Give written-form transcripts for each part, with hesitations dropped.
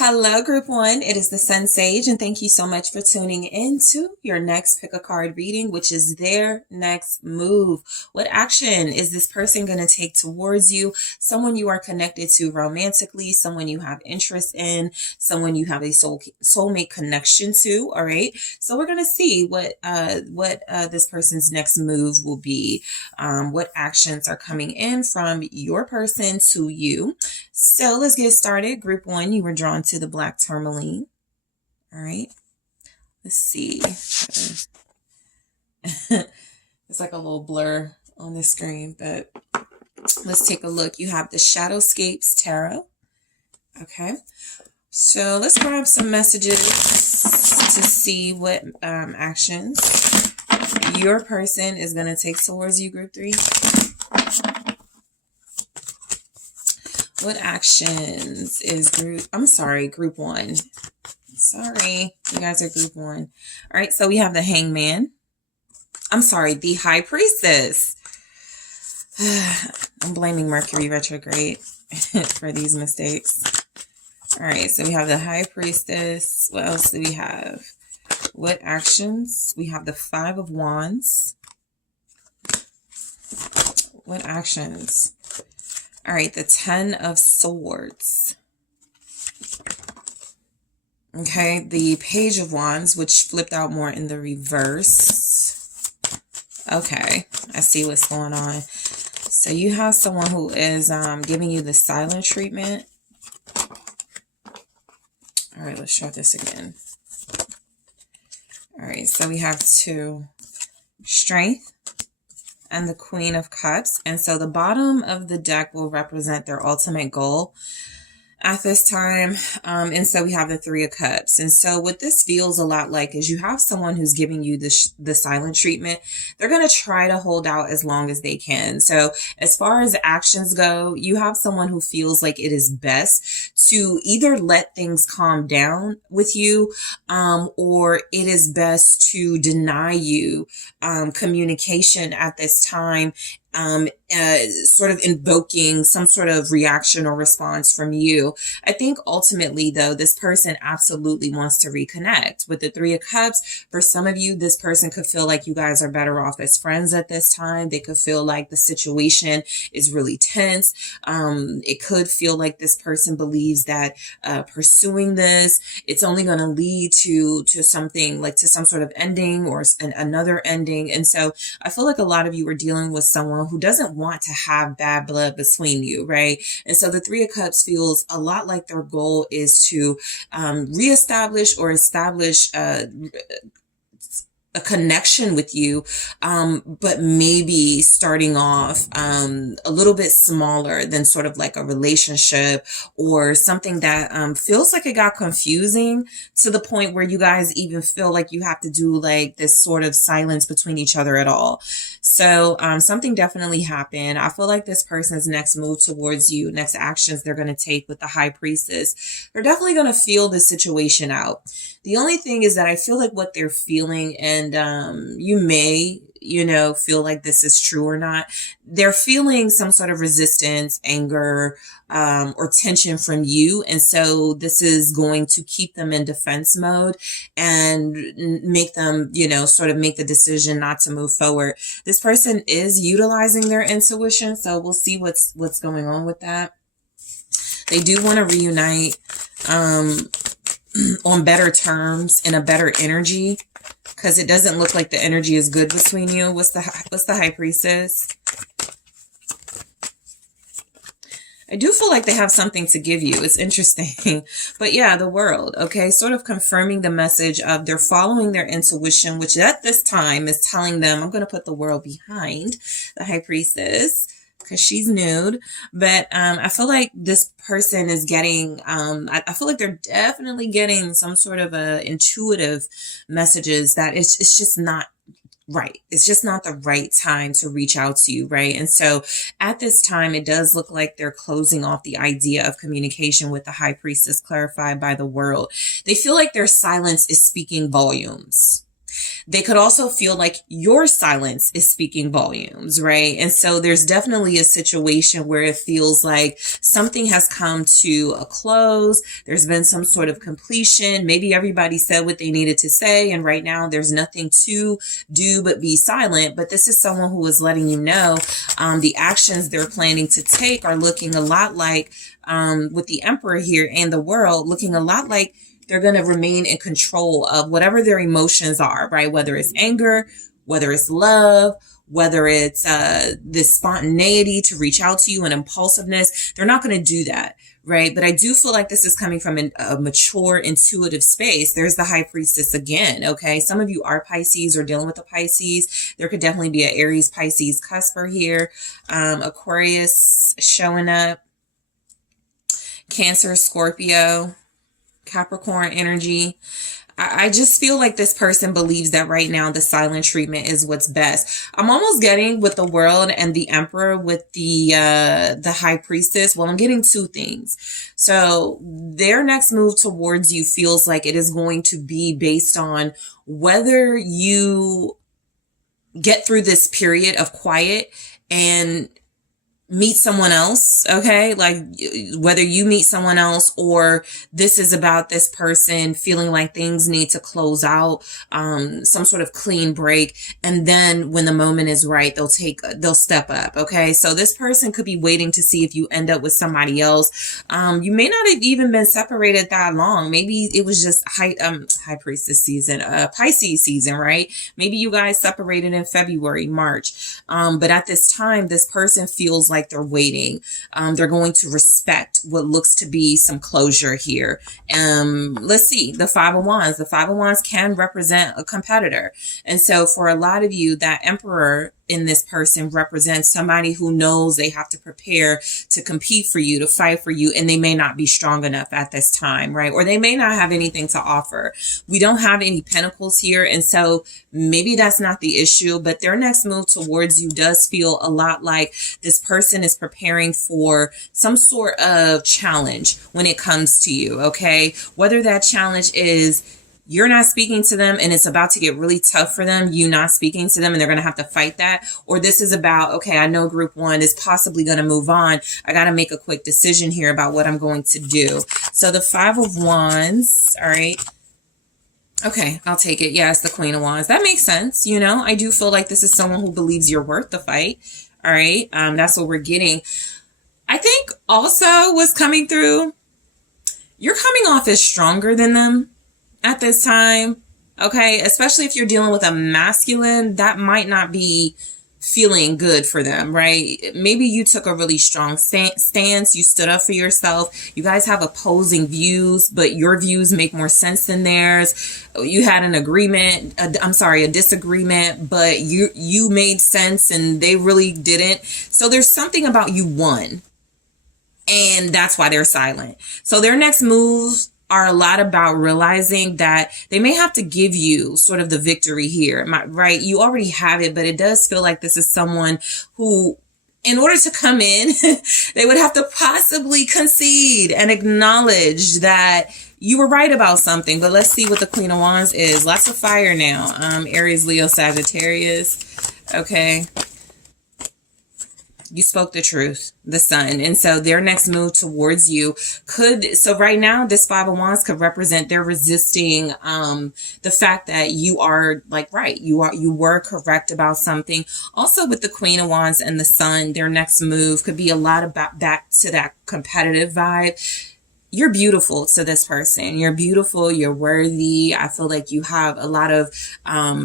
Hello, Group 1. It is the SunSage, and thank you so much for tuning in to your next pick a card reading, which is their next move. What action is this person going to take towards you? Someone you are connected to romantically, someone you have interest in, someone you have a soulmate connection to, all right? So we're going to see what this person's next move will be, what actions are coming in from your person to you. So let's get started. Group 1, you were drawn to the black tourmaline. All right. Let's see. It's like a little blur on the screen, but let's take a look. You have the Shadowscapes Tarot. Okay. So let's grab some messages to see what actions your person is going to take towards you, Group 3. What actions is Group 1. Sorry, you guys are Group 1. All right, so we have the Hangman. The High Priestess. I'm blaming Mercury retrograde for these mistakes. All right, so we have the High Priestess. What else do we have? What actions? We have the Five of Wands. What actions? All right, the Ten of Swords. Okay, the Page of Wands, which flipped out more in the reverse. Okay, I see what's going on. So you have someone who is giving you the silent treatment. All right, let's try this again. All right, so we have 2, Strength and the Queen of Cups. And so the bottom of the deck will represent their ultimate goal at this time. And so we have the Three of Cups. And so what this feels a lot like is you have someone who's giving you the silent treatment. They're going to try to hold out as long as they can. So as far as actions go, you have someone who feels like it is best to either let things calm down with you, or it is best to deny you communication at this time, sort of invoking some sort of reaction or response from you. I think ultimately, though, this person absolutely wants to reconnect. With the Three of Cups, for some of you, this person could feel like you guys are better off as friends at this time. They could feel like the situation is really tense. It could feel like this person believes that pursuing this, it's only going to lead to something like to some sort of ending or another ending. And so I feel like a lot of you are dealing with someone who doesn't want to have bad blood between you, right? And so the Three of Cups feels a lot like their goal is to reestablish or establish a connection with you, but maybe starting off a little bit smaller than sort of like a relationship or something that feels like it got confusing to the point where you guys even feel like you have to do like this sort of silence between each other at all. So something definitely happened. I feel like this person's next move towards you, next actions they're going to take with the High Priestess, they're definitely going to feel the situation out. The only thing is that I feel like what they're feeling, and you may, feel like this is true or not, they're feeling some sort of resistance, anger, or tension from you. And so this is going to keep them in defense mode and make them, sort of make the decision not to move forward. This person is utilizing their intuition, so we'll see what's going on with that. They do want to reunite on better terms, in a better energy, because it doesn't look like the energy is good between you. What's the High Priestess? I do feel like they have something to give you. It's interesting. But yeah, the World, okay? Sort of confirming the message of they're following their intuition, which at this time is telling them, I'm going to put the World behind the High Priestess because she's nude. But I feel like this person is getting, I feel like they're definitely getting some sort of intuitive messages that it's just not right. It's just not the right time to reach out to you, right? And so at this time, it does look like they're closing off the idea of communication with the High Priestess clarified by the World. They feel like their silence is speaking volumes. They could also feel like your silence is speaking volumes, right? And so there's definitely a situation where it feels like something has come to a close. There's been some sort of completion. Maybe everybody said what they needed to say, and right now there's nothing to do but be silent. But this is someone who is letting you know the actions they're planning to take are looking a lot like, with the Emperor here and the World, looking a lot like they're going to remain in control of whatever their emotions are, right? Whether it's anger, whether it's love, whether it's this spontaneity to reach out to you and impulsiveness, they're not going to do that, right? But I do feel like this is coming from a mature, intuitive space. There's the High Priestess again, okay? Some of you are Pisces or dealing with a Pisces. There could definitely be an Aries, Pisces cusper here. Aquarius showing up. Cancer, Scorpio, Capricorn energy. I just feel like this person believes that right now the silent treatment is what's best. I'm almost getting with the World and the Emperor with the High Priestess. Well, I'm getting two things. So their next move towards you feels like it is going to be based on whether you get through this period of quiet and meet someone else, okay? Like whether you meet someone else or this is about this person feeling like things need to close out, some sort of clean break. And then when the moment is right, they'll step up, okay? So this person could be waiting to see if you end up with somebody else. You may not have even been separated that long. Maybe it was just High Priestess season, Pisces season, right? Maybe you guys separated in February, March. But at this time, this person feels like they're waiting. They're going to respect what looks to be some closure here. Let's see, the Five of Wands. The Five of Wands can represent a competitor. And so for a lot of you, that Emperor in this person represents somebody who knows they have to prepare to compete for you, to fight for you, and they may not be strong enough at this time, right? Or they may not have anything to offer. We don't have any pentacles here, and so maybe that's not the issue, but their next move towards you does feel a lot like this person is preparing for some sort of challenge when it comes to you, okay? Whether that challenge is you're not speaking to them and it's about to get really tough for them, you not speaking to them, and they're going to have to fight that. Or this is about, okay, I know group one is possibly going to move on. I got to make a quick decision here about what I'm going to do. So the Five of Wands, all right. Okay, I'll take it. Yes, the Queen of Wands. That makes sense. You know, I do feel like this is someone who believes you're worth the fight. All right. That's what we're getting. I think also what's coming through, you're coming off as stronger than them at this time, okay? Especially if you're dealing with a masculine, that might not be feeling good for them, right? Maybe you took a really strong stance, you stood up for yourself, you guys have opposing views, but your views make more sense than theirs. You had an agreement, a disagreement, but you made sense and they really didn't. So there's something about you won, and that's why they're silent. So their next moves are a lot about realizing that they may have to give you sort of the victory here, right? You already have it, but it does feel like this is someone who, in order to come in, they would have to possibly concede and acknowledge that you were right about something. But let's see what the Queen of Wands is. Lots of fire now. Aries, Leo, Sagittarius. Okay. You spoke the truth, the Sun. And so their next move towards you so right now, this Five of Wands could represent they're resisting the fact that you are like, right, you were correct about something. Also with the Queen of Wands and the Sun, their next move could be a lot about back to that competitive vibe. You're beautiful to this person. You're beautiful. You're worthy. I feel like you have a lot of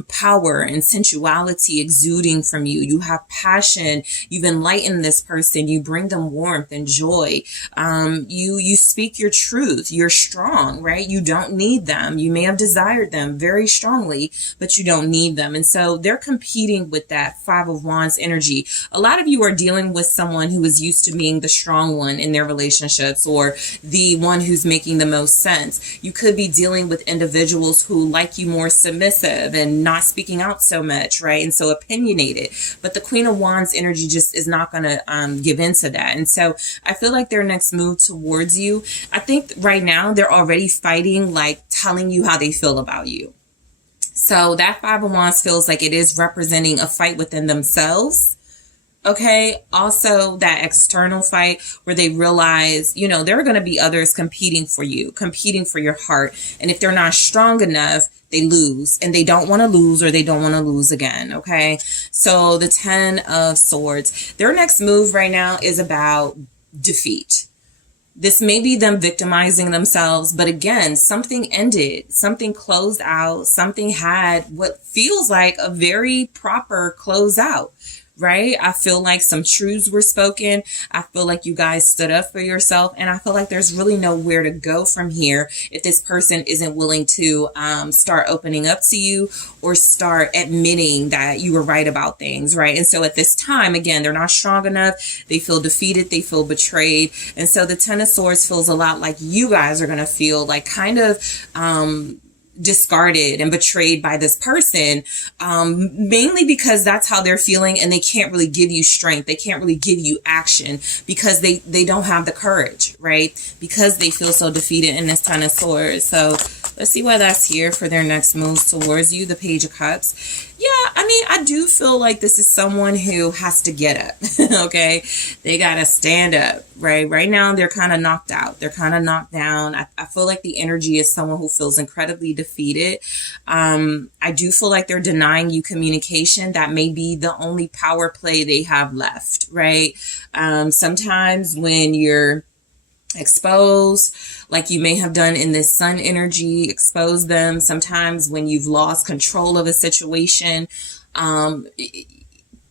power and sensuality exuding from you. You have passion. You've enlightened this person. You bring them warmth and joy. You speak your truth. You're strong, right? You don't need them. You may have desired them very strongly, but you don't need them. And so they're competing with that Five of Wands energy. A lot of you are dealing with someone who is used to being the strong one in their relationships, or the one who's making the most sense. You could be dealing with individuals who like you more submissive and not speaking out so much, right? And so opinionated. But the Queen of Wands energy just is not going to give into that. And so I feel like their next move towards you, I think right now they're already fighting, like telling you how they feel about you. So that Five of Wands feels like it is representing a fight within themselves. Okay. Also that external fight where they realize, you know, there are going to be others competing for you, competing for your heart. And if they're not strong enough, they lose, and they don't want to lose, or they don't want to lose again. Okay. So the 10 of Swords, their next move right now is about defeat. This may be them victimizing themselves, but again, something ended, something closed out, something had what feels like a very proper closeout, right? I feel like some truths were spoken. I feel like you guys stood up for yourself, and I feel like there's really nowhere to go from here if this person isn't willing to start opening up to you or start admitting that you were right about things, right? And so at this time, again, they're not strong enough. They feel defeated. They feel betrayed. And so the 10 of Swords feels a lot like you guys are going to feel like kind of discarded and betrayed by this person, mainly because that's how they're feeling, and they can't really give you strength. They can't really give you action because they don't have the courage, right? Because they feel so defeated in this 10 of Swords. So let's see why that's here for their next moves towards you. The Page of Cups. Yeah, I mean, I do feel like this is someone who has to get up, okay? They got to stand up, right? Right now, they're kind of knocked out. They're kind of knocked down. I feel like the energy is someone who feels incredibly defeated. I do feel like they're denying you communication. That may be the only power play they have left, right? Sometimes when you're exposed, like you may have done in this Sun energy, expose them. Sometimes when you've lost control of a situation,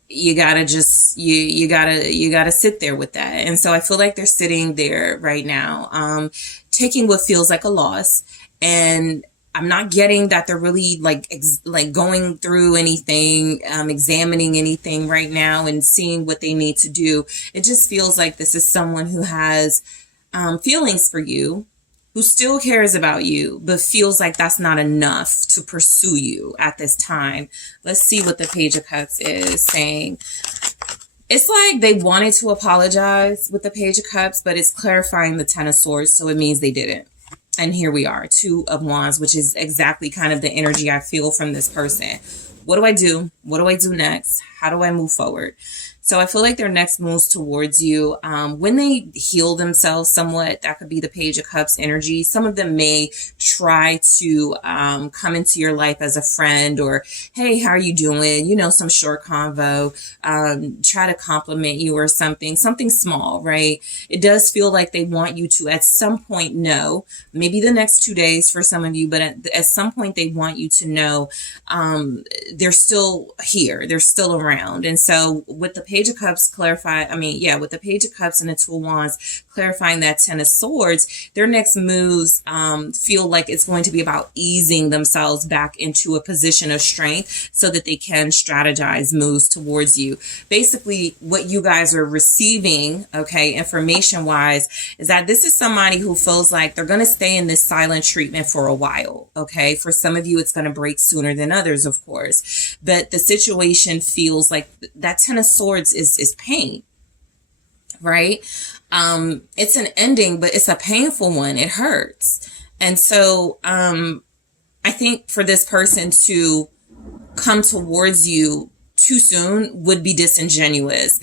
you gotta just you gotta sit there with that. And so I feel like they're sitting there right now, taking what feels like a loss. And I'm not getting that they're really like going through anything, examining anything right now and seeing what they need to do. It just feels like this is someone who has feelings for you, who still cares about you, but feels like that's not enough to pursue you at this time. Let's see what the Page of Cups is saying. It's like they wanted to apologize with the Page of Cups, but it's clarifying the 10 of Swords, so it means they didn't. And here we are, 2 of Wands, which is exactly kind of the energy I feel from this person. What do I do? What do I do next? How do I move forward? So I feel like their next moves towards you, when they heal themselves somewhat, that could be the Page of Cups energy. Some of them may try to come into your life as a friend, or, hey, how are you doing? You know, some short convo, try to compliment you or something small, right? It does feel like they want you to at some point know, maybe the next 2 days for some of you, but at some point they want you to know they're still here, they're still around. And so with the Page of Cups with the Page of Cups and the 2 of Wands clarifying that 10 of Swords, their next moves feel like it's going to be about easing themselves back into a position of strength so that they can strategize moves towards you. Basically, what you guys are receiving, okay, information wise, is that this is somebody who feels like they're going to stay in this silent treatment for a while, okay? For some of you, it's going to break sooner than others, of course, but the situation feels like that 10 of Swords is pain, right? It's an ending, but it's a painful one. It hurts. And so I think for this person to come towards you too soon would be disingenuous,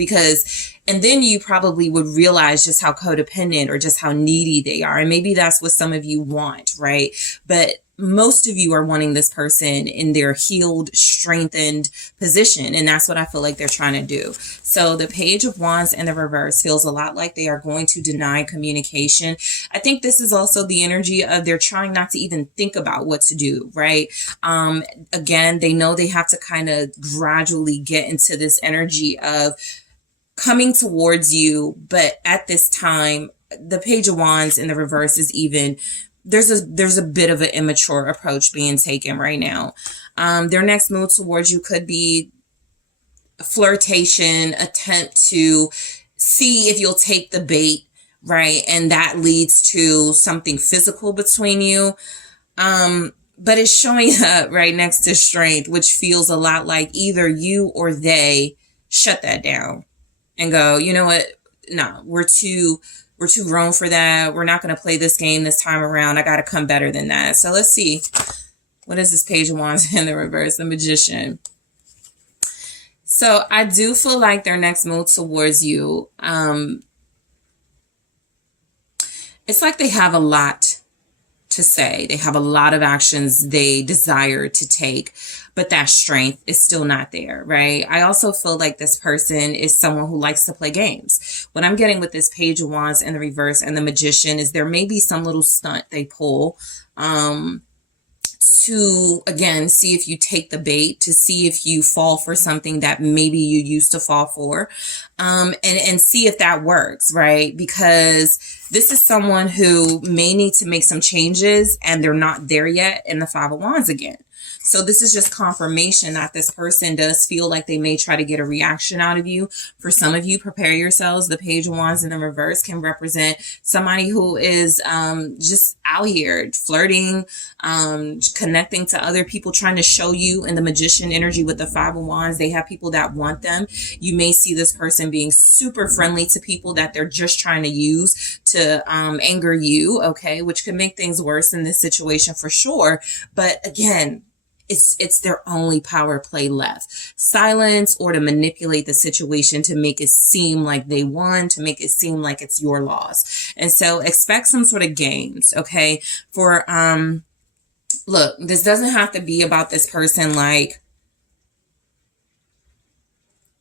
and then you probably would realize just how codependent or just how needy they are. And maybe that's what some of you want, right? But most of you are wanting this person in their healed, strengthened position. And that's what I feel like they're trying to do. So the Page of Wands in the reverse feels a lot like they are going to deny communication. I think this is also the energy of they're trying not to even think about what to do, right? Again, they know they have to kind of gradually get into this energy of coming towards you. But at this time, the Page of Wands in the reverse is even, there's a bit of an immature approach being taken right now. Their next move towards you could be a flirtation, attempt to see if you'll take the bait, right? And that leads to something physical between you. But it's showing up right next to strength, which feels a lot like either you or they shut that down and go, you know what? No, we're too grown for that. We're not going to play this game this time around. I got to come better than that. So let's see What is this Page of Wands in the reverse? The Magician. So I do feel like their next move towards you, it's like they have a lot to say. They have a lot of actions they desire to take, but that strength is still not there, right? I also feel like this person is someone who likes to play games. What I'm getting with this Page of Wands in the reverse and the Magician is there may be some little stunt they pull, to, again, see if you take the bait, to see if you fall for something that maybe you used to fall for, and see if that works, right? Because this is someone who may need to make some changes and they're not there yet in the Five of Wands again. So this is just confirmation that this person does feel like they may try to get a reaction out of you. For some of you, prepare yourselves. The Page of Wands in the reverse can represent somebody who is just out here flirting, connecting to other people, trying to show you. In the Magician energy with the Five of Wands, they have people that want them. You may see this person being super friendly to people that they're just trying to use to anger you, okay, which could make things worse in this situation for sure. But again, it's their only power play left. Silence, or to manipulate the situation to make it seem like they won, to make it seem like it's your loss. And so expect some sort of games, okay? For, look, this doesn't have to be about this person like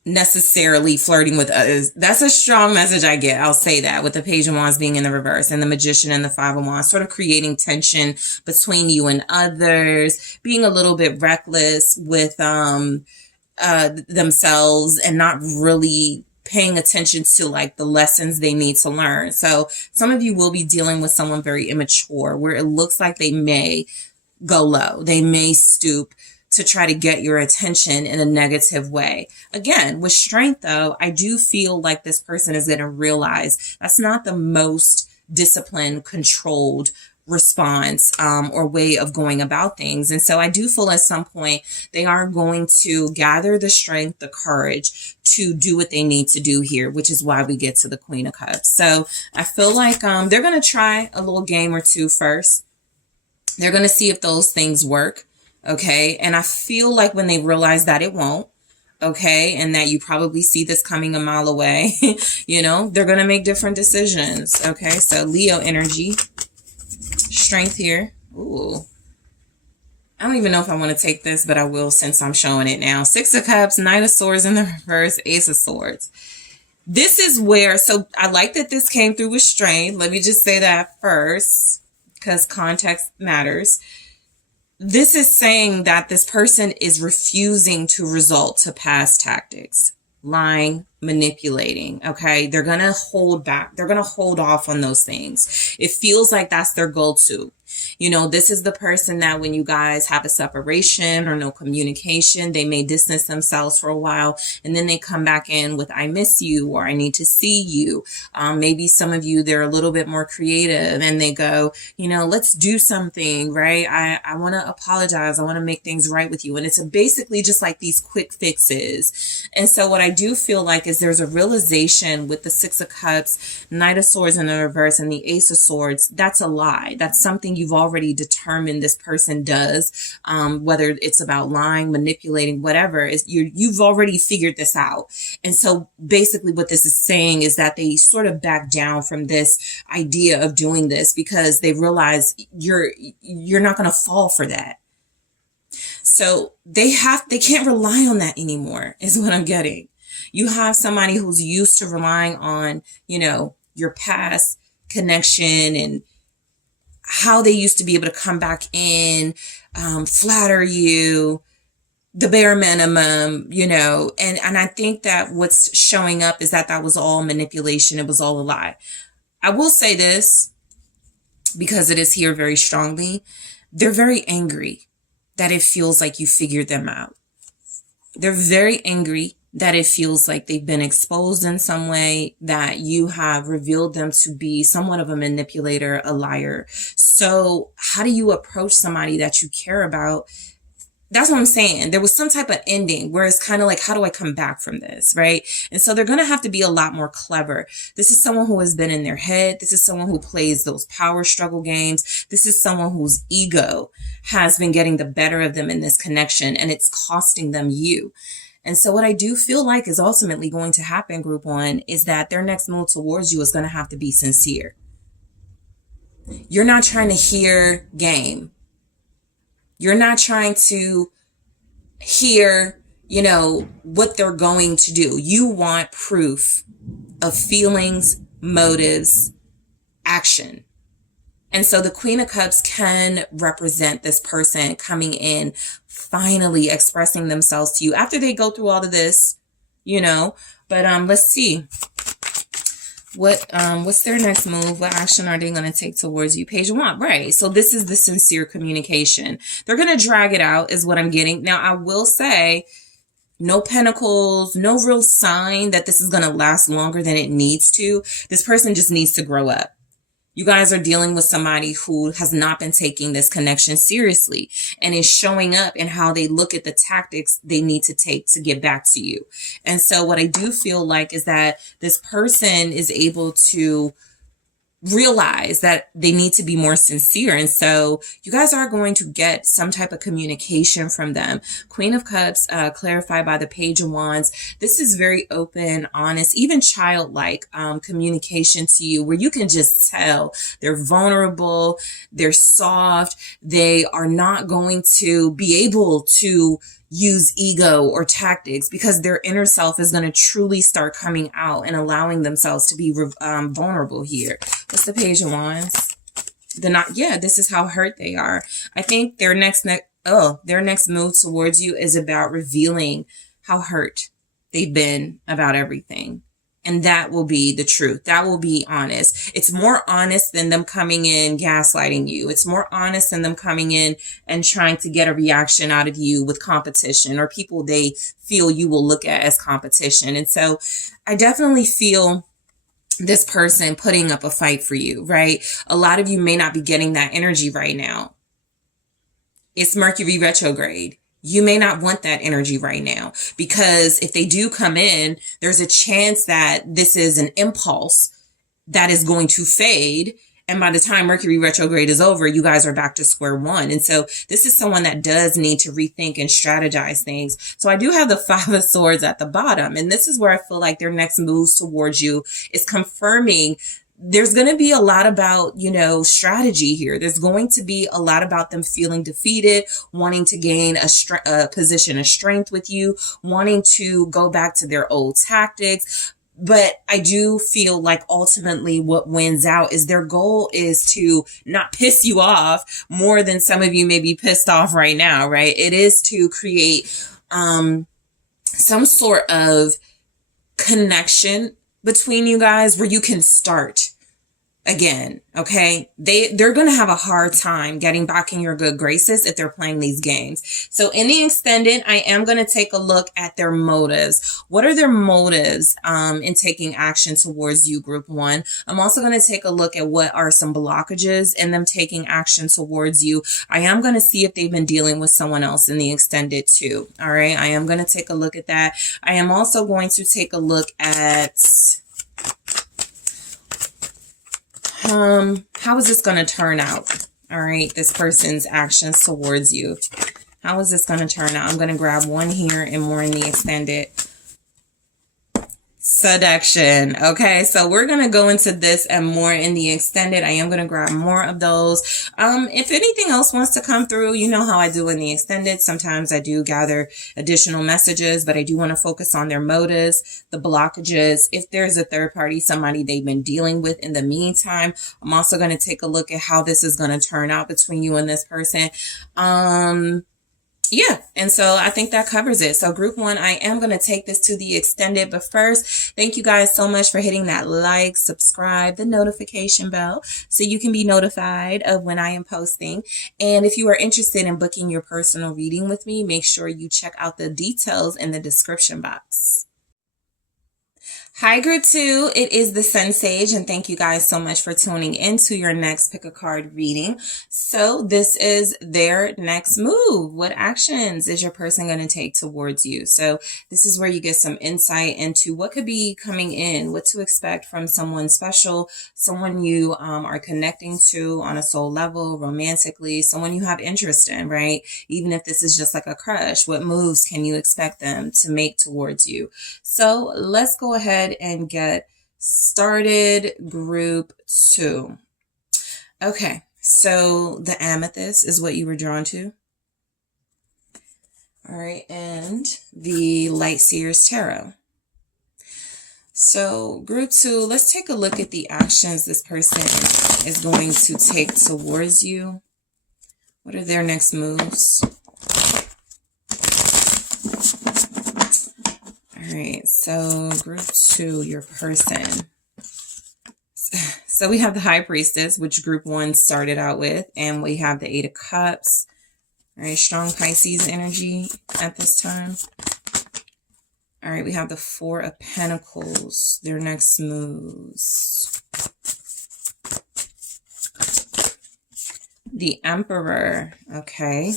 necessarily flirting with others. That's a strong message I get. I'll say that, with the Page of Wands being in the reverse and the Magician and the Five of Wands, sort of creating tension between you and others, being a little bit reckless with themselves and not really paying attention to like the lessons they need to learn. So some of you will be dealing with someone very immature, where it looks like they may go low. They may stoop to try to get your attention in a negative way. Again, with strength though, I do feel like this person is going to realize that's not the most disciplined, controlled response or way of going about things. And so I do feel at some point they are going to gather the strength, the courage to do what they need to do here, which is why we get to the Queen of Cups. So I feel like they're going to try a little game or two first. They're going to see if those things work. Okay. And I feel like when they realize that it won't, okay, and that you probably see this coming a mile away, you know, they're going to make different decisions. Okay. So Leo energy, strength here. Ooh. I don't even know if I want to take this, but I will since I'm showing it now. Six of Cups, Knight of Swords in the reverse, Ace of Swords. This is where, so I like that this came through with strength. Let me just say that first, because context matters. This is saying that this person is refusing to resort to past tactics, lying, manipulating. Okay. They're going to hold back. They're going to hold off on those things. It feels like that's their go-to. You know, this is the person that when you guys have a separation or no communication, they may distance themselves for a while and then they come back in with, I miss you, or I need to see you. Maybe some of you, they're a little bit more creative and they go, you know, let's do something, right? I want to apologize. I want to make things right with you. And it's basically just like these quick fixes. And so what I do feel like is there's a realization with the Six of Cups, Knight of Swords in the reverse, and the Ace of Swords. That's a lie. That's something you've already determined this person does, whether it's about lying, manipulating, whatever. You've already figured this out. And so basically what this is saying is that they sort of back down from this idea of doing this because they realize you're not going to fall for that. So they can't rely on that anymore, is what I'm getting. You have somebody who's used to relying on, you know, your past connection and how they used to be able to come back in, flatter you, the bare minimum, you know, and I think that what's showing up is that was all manipulation. It was all a lie. I will say this because it is here very strongly. They're very angry that it feels like you figured them out. They're very angry that it feels like they've been exposed in some way, that you have revealed them to be somewhat of a manipulator, a liar. So how do you approach somebody that you care about That's what I'm saying. There was some type of ending where it's kind of like, how do I come back from this? Right. And so they're going to have to be a lot more clever. This is someone who has been in their head. This is someone who plays those power struggle games. This is someone whose ego has been getting the better of them in this connection, and it's costing them you. And so what I do feel like is ultimately going to happen, group one, is that their next move towards you is going to have to be sincere. You're not trying to hear game. You're not trying to hear, what they're going to do. You want proof of feelings, motives, action. And so the Queen of Cups can represent this person coming in, finally expressing themselves to you after they go through all of this, But let's see. What's their next move? What action are they going to take towards you? Page of Wands, right? So this is the sincere communication. They're going to drag it out is what I'm getting. Now, I will say no pentacles, no real sign that this is going to last longer than it needs to. This person just needs to grow up. You guys are dealing with somebody who has not been taking this connection seriously and is showing up in how they look at the tactics they need to take to get back to you. And so what I do feel like is that this person is able to realize that they need to be more sincere. And so you guys are going to get some type of communication from them. Queen of Cups, clarified by the Page of Wands. This is very open, honest, even childlike communication to you, where you can just tell they're vulnerable, they're soft, they are not going to be able to use ego or tactics because their inner self is going to truly start coming out and allowing themselves to be vulnerable here. What's the Page of Wands? This is how hurt they are. I think their next move towards you is about revealing how hurt they've been about everything. And that will be the truth. That will be honest. It's more honest than them coming in gaslighting you. It's more honest than them coming in and trying to get a reaction out of you with competition or people they feel you will look at as competition. And so I definitely feel this person putting up a fight for you, right? A lot of you may not be getting that energy right now. It's Mercury retrograde. You may not want that energy right now, because if they do come in, there's a chance that this is an impulse that is going to fade. And by the time Mercury retrograde is over, you guys are back to square one. And so this is someone that does need to rethink and strategize things. So I do have the Five of Swords at the bottom. And this is where I feel like their next moves towards you is confirming there's going to be a lot about, strategy here. There's going to be a lot about them feeling defeated, wanting to gain a position of strength with you, wanting to go back to their old tactics. But I do feel like ultimately what wins out is their goal is to not piss you off more than some of you may be pissed off right now, right? It is to create some sort of connection between you guys where you can start again. Okay. They're going to have a hard time getting back in your good graces if they're playing these games. So in the extended, I am going to take a look at their motives. What are their motives in taking action towards you, group one? I'm also going to take a look at what are some blockages in them taking action towards you. I am going to see if they've been dealing with someone else in the extended too. All right. I am going to take a look at that. I am also going to take a look at how is this going to turn out? All right. This person's actions towards you. How is this going to turn out? I'm going to grab one here and more in the extended. Seduction. Okay, so we're going to go into this and more in the extended. I am going to grab more of those. If anything else wants to come through, you know how I do in the extended. Sometimes I do gather additional messages, but I do want to focus on their motives, the blockages. If there's a third party, somebody they've been dealing with in the meantime, I'm also going to take a look at how this is going to turn out between you and this person. Yeah, and so I think that covers it. So group one, I am going to take this to the extended, but first, thank you guys so much for hitting that like, subscribe, the notification bell, so you can be notified of when I am posting. And if you are interested in booking your personal reading with me, make sure you check out the details in the description box. Hi, Group 2. It is the SunSage, and thank you guys so much for tuning into your next pick a card reading. So this is their next move. What actions is your person going to take towards you? So this is where you get some insight into what could be coming in, what to expect from someone special, someone you are connecting to on a soul level, romantically, someone you have interest in, right? Even if this is just like a crush, what moves can you expect them to make towards you? So let's go ahead and get started. Group 2. Okay, so the amethyst is what you were drawn to. All right, and the Light Seers Tarot. So group 2, let's take a look at the actions this person is going to take towards you. What are their next moves? All right, so group 2, your person. So we have the High Priestess, which group 1 started out with, and we have the Eight of Cups. All right, strong Pisces energy at this time. All right, we have the Four of Pentacles, their next moves. The Emperor, okay.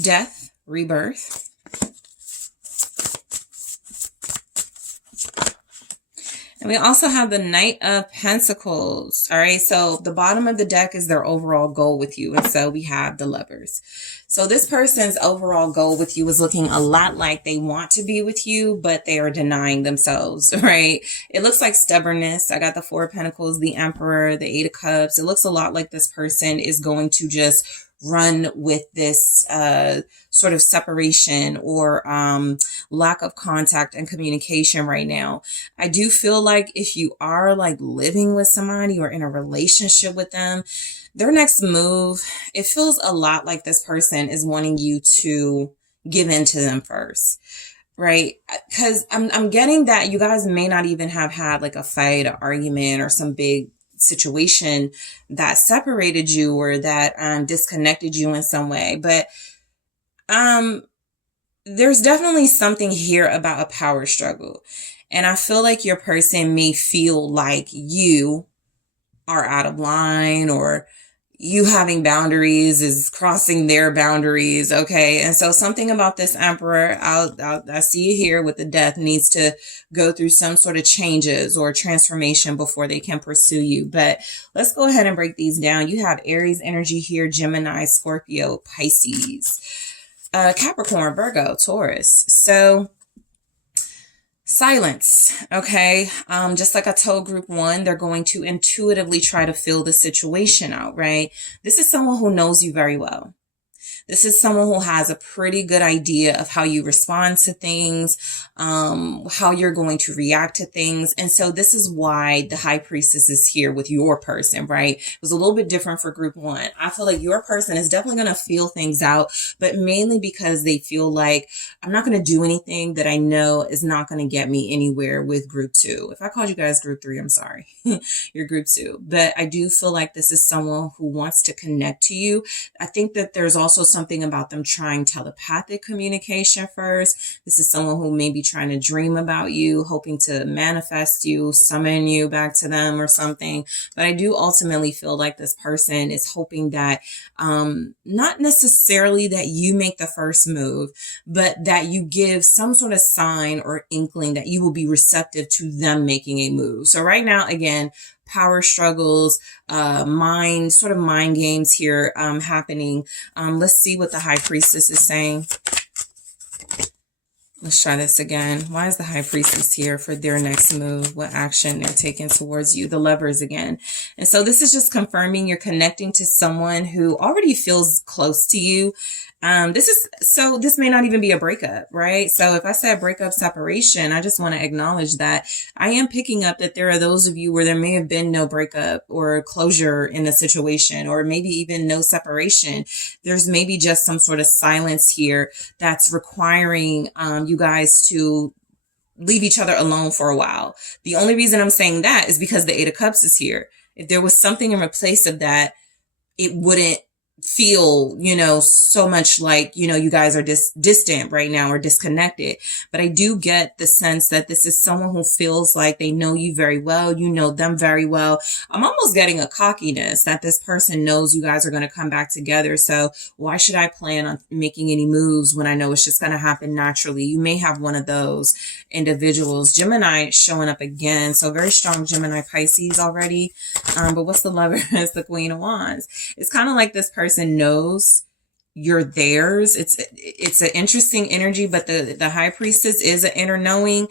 Death, rebirth. And we also have the Knight of Pentacles. All right, so the bottom of the deck is their overall goal with you. And so we have the Lovers. So this person's overall goal with you is looking a lot like they want to be with you, but they are denying themselves, right? It looks like stubbornness. I got the Four of Pentacles, the Emperor, the Eight of Cups. It looks a lot like this person is going to just run with this sort of separation or lack of contact and communication right now. I do feel like if you are like living with somebody or in a relationship with them, their next move, it feels a lot like this person is wanting you to give in to them first. Right? Because I'm getting that you guys may not even have had like a fight, an argument, or some big situation that separated you or that disconnected you in some way. But there's definitely something here about a power struggle. And I feel like your person may feel like you are out of line, or you having boundaries is crossing their boundaries. Okay. And so something about this Emperor, I see you here with the Death, needs to go through some sort of changes or transformation before they can pursue you. But let's go ahead and break these down. You have Aries energy here, Gemini, Scorpio, Pisces, Capricorn, Virgo, Taurus. So silence, okay? Just like I told group 1, they're going to intuitively try to feel the situation out, right? This is someone who knows you very well. This is someone who has a pretty good idea of how you respond to things, how you're going to react to things. And so this is why the High Priestess is here with your person, right? It was a little bit different for group 1. I feel like your person is definitely going to feel things out, but mainly because they feel like, I'm not going to do anything that I know is not going to get me anywhere with group 2. If I called you guys group 3, I'm sorry. You're group 2. But I do feel like this is someone who wants to connect to you. I think that there's also something about them trying telepathic communication first. This is someone who may be trying to dream about you, hoping to manifest you, summon you back to them or something. But I do ultimately feel like this person is hoping that not necessarily that you make the first move, but that you give some sort of sign or inkling that you will be receptive to them making a move. So right now, again, power struggles, mind games here happening. Let's see what the High Priestess is saying. Let's try this again. Why is the High Priestess here for their next move? What action they're taking towards you? The Lovers again. And so this is just confirming you're connecting to someone who already feels close to you. This may not even be a breakup, right? So if I said breakup, separation, I just want to acknowledge that I am picking up that there are those of you where there may have been no breakup or closure in a situation, or maybe even no separation. There's maybe just some sort of silence here that's requiring you guys to leave each other alone for a while. The only reason I'm saying that is because the Eight of Cups is here. If there was something in replace of that, it wouldn't feel, you know, so much like, you know, you guys are distant right now or disconnected. But I do get the sense that this is someone who feels like they know you very well. You know them very well. I'm almost getting a cockiness that this person knows you guys are going to come back together. So why should I plan on making any moves when I know it's just going to happen naturally? You may have one of those individuals. Gemini showing up again. So very strong Gemini Pisces already. But what's the lover? It's the Queen of Wands. It's kind of like this person knows you're theirs. It's an interesting energy, but the High Priestess is an inner knowing.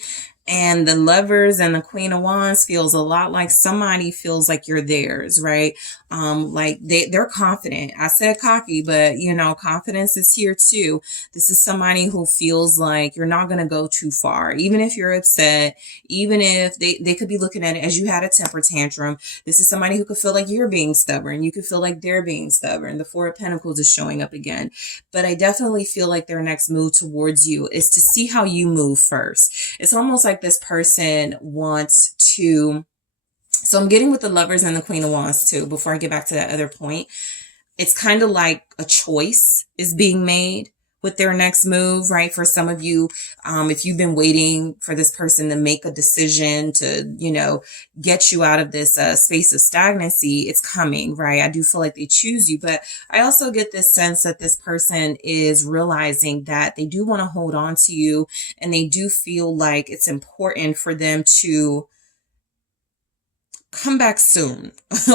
And the Lovers and the Queen of Wands feels a lot like somebody feels like you're theirs, right? Like they're confident. I said cocky, but you know, confidence is here too. This is somebody who feels like you're not going to go too far. Even if you're upset, even if they could be looking at it as you had a temper tantrum. This is somebody who could feel like you're being stubborn. You could feel like they're being stubborn. The Four of Pentacles is showing up again. But I definitely feel like their next move towards you is to see how you move first. It's almost like this person wants to, so I'm getting with the Lovers and the Queen of Wands too, before I get back to that other point. It's kind of like a choice is being made with their next move, right? For some of you, if you've been waiting for this person to make a decision to, you know, get you out of this space of stagnancy, it's coming, right? I do feel like they choose you, but I also get this sense that this person is realizing that they do want to hold on to you, and they do feel like it's important for them to come back soon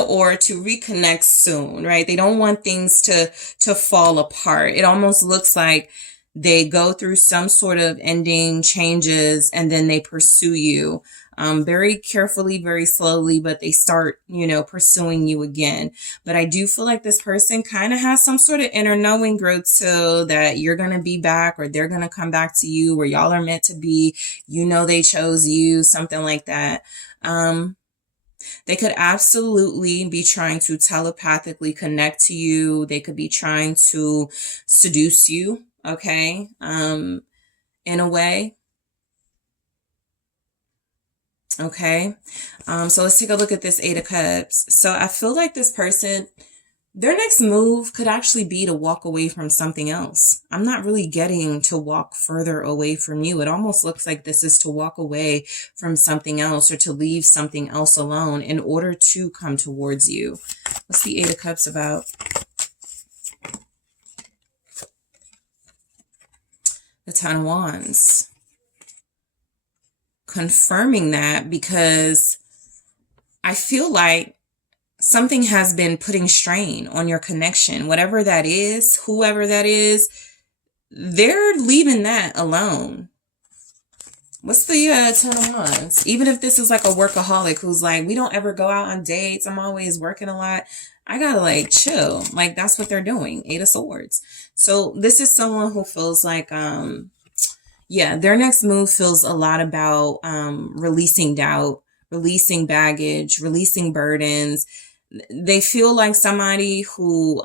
or to reconnect soon, right? They don't want things to fall apart. It almost looks like they go through some sort of ending changes and then they pursue you very carefully, very slowly, but they start, you know, pursuing you again. But I do feel like this person kind of has some sort of inner knowing growth so that you're going to be back, or they're going to come back to you, where y'all are meant to be. You know, they chose you, something like that. They could absolutely be trying to telepathically connect to you. They could be trying to seduce you, okay, in a way. Okay, so let's take a look at this Eight of Cups. So I feel like this person, their next move could actually be to walk away from something else. I'm not really getting to walk further away from you. It almost looks like this is to walk away from something else or to leave something else alone in order to come towards you. What's the Eight of Cups about? The Ten of Wands. Confirming that, because I feel like something has been putting strain on your connection. Whatever that is, whoever that is, they're leaving that alone. What's the Ten of Wands? Even if this is like a workaholic who's like, we don't ever go out on dates, I'm always working a lot, I gotta like chill. Like that's what they're doing. Eight of Swords. So this is someone who feels like, yeah, their next move feels a lot about releasing doubt, releasing baggage, releasing burdens. They feel like somebody who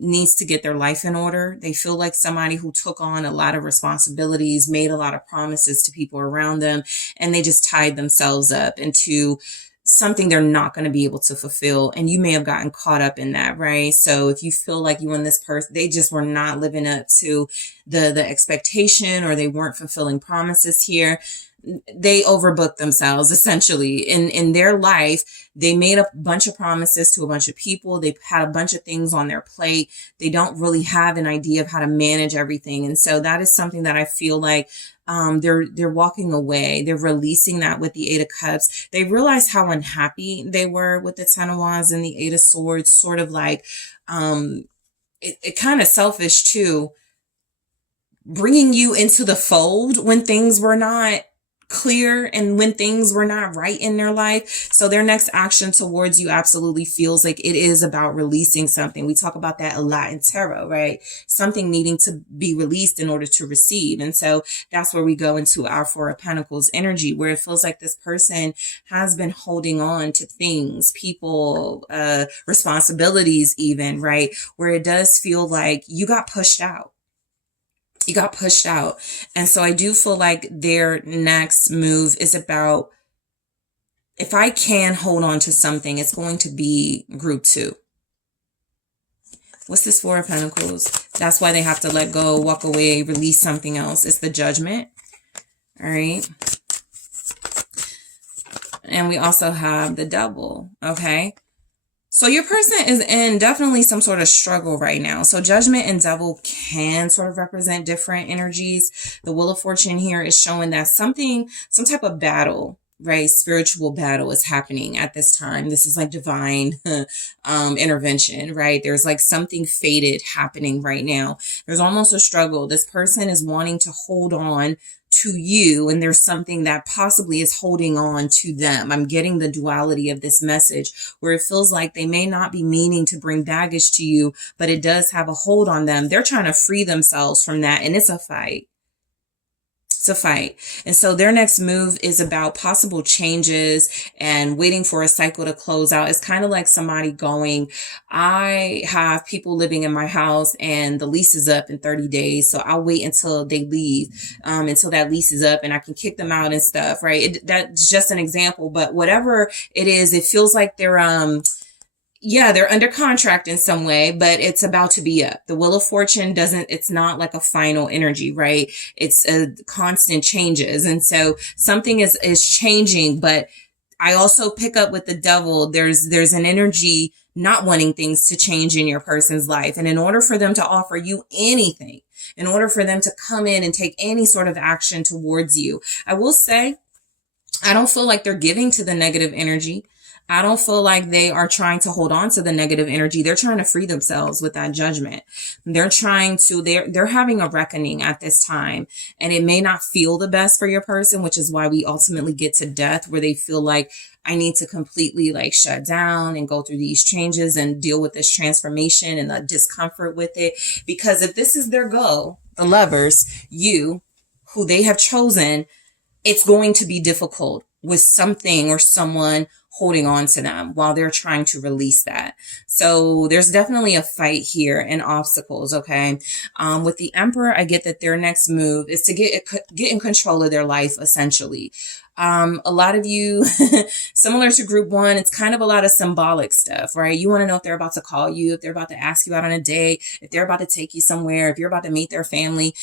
needs to get their life in order. They feel like somebody who took on a lot of responsibilities, made a lot of promises to people around them, and they just tied themselves up into something they're not going to be able to fulfill. And you may have gotten caught up in that, right? So if you feel like you and this person, they just were not living up to the expectation, or they weren't fulfilling promises here, they overbooked themselves essentially in their life. They made a bunch of promises to a bunch of people. They had a bunch of things on their plate. They don't really have an idea of how to manage everything. And so that is something that I feel like they're walking away. They're releasing that with the Eight of Cups. They realize how unhappy they were with the Ten of Wands and the Eight of Swords, sort of like it kind of selfish too, bringing you into the fold when things were not clear and when things were not right in their life. So their next action towards you absolutely feels like it is about releasing something. We talk about that a lot in tarot, right? Something needing to be released in order to receive. And so that's where we go into our Four of Pentacles energy, where it feels like this person has been holding on to things, people, responsibilities even, right? Where it does feel like you got pushed out. You got pushed out. And so I do feel like their next move is about, if I can hold on to something, it's going to be group 2. What's this Four of Pentacles? That's why they have to let go, walk away, release something else. It's the Judgment. All right. And we also have the Devil. Okay. So your person is in definitely some sort of struggle right now. So Judgment and Devil can sort of represent different energies. The Wheel of Fortune here is showing that some type of battle, right? Spiritual battle is happening at this time. This is like divine intervention, right? There's like something fated happening right now. There's almost a struggle. This person is wanting to hold on to you, and there's something that possibly is holding on to them. I'm getting the duality of this message where it feels like they may not be meaning to bring baggage to you, but it does have a hold on them. They're trying to free themselves from that, and it's a fight. It's a fight. And so their next move is about possible changes and waiting for a cycle to close out. It's kind of like somebody going, I have people living in my house and the lease is up in 30 days. So I'll wait until they leave, until that lease is up and I can kick them out and stuff, right? That's just an example, but whatever it is, it feels like they're under contract in some way, but it's about to be up. The Wheel of Fortune it's not like a final energy, right? It's a constant changes. And so something is changing, but I also pick up with the Devil. There's an energy not wanting things to change in your person's life. And in order for them to offer you anything, in order for them to come in and take any sort of action towards you, I will say, I don't feel like they're giving to the negative energy. I don't feel like they are trying to hold on to the negative energy. They're trying to free themselves with that Judgment. They're having a reckoning at this time, and it may not feel the best for your person, which is why we ultimately get to Death, where they feel like I need to completely like shut down and go through these changes and deal with this transformation and the discomfort with it. Because if this is their goal, the Lovers, you, who they have chosen, it's going to be difficult with something or someone holding on to them while they're trying to release that. So there's definitely a fight here and obstacles. Okay. With the Emperor, I get that their next move is to get in control of their life, essentially. A lot of you, similar to group one, it's kind of a lot of symbolic stuff, right? You want to know if they're about to call you, if they're about to ask you out on a date, if they're about to take you somewhere, if you're about to meet their family.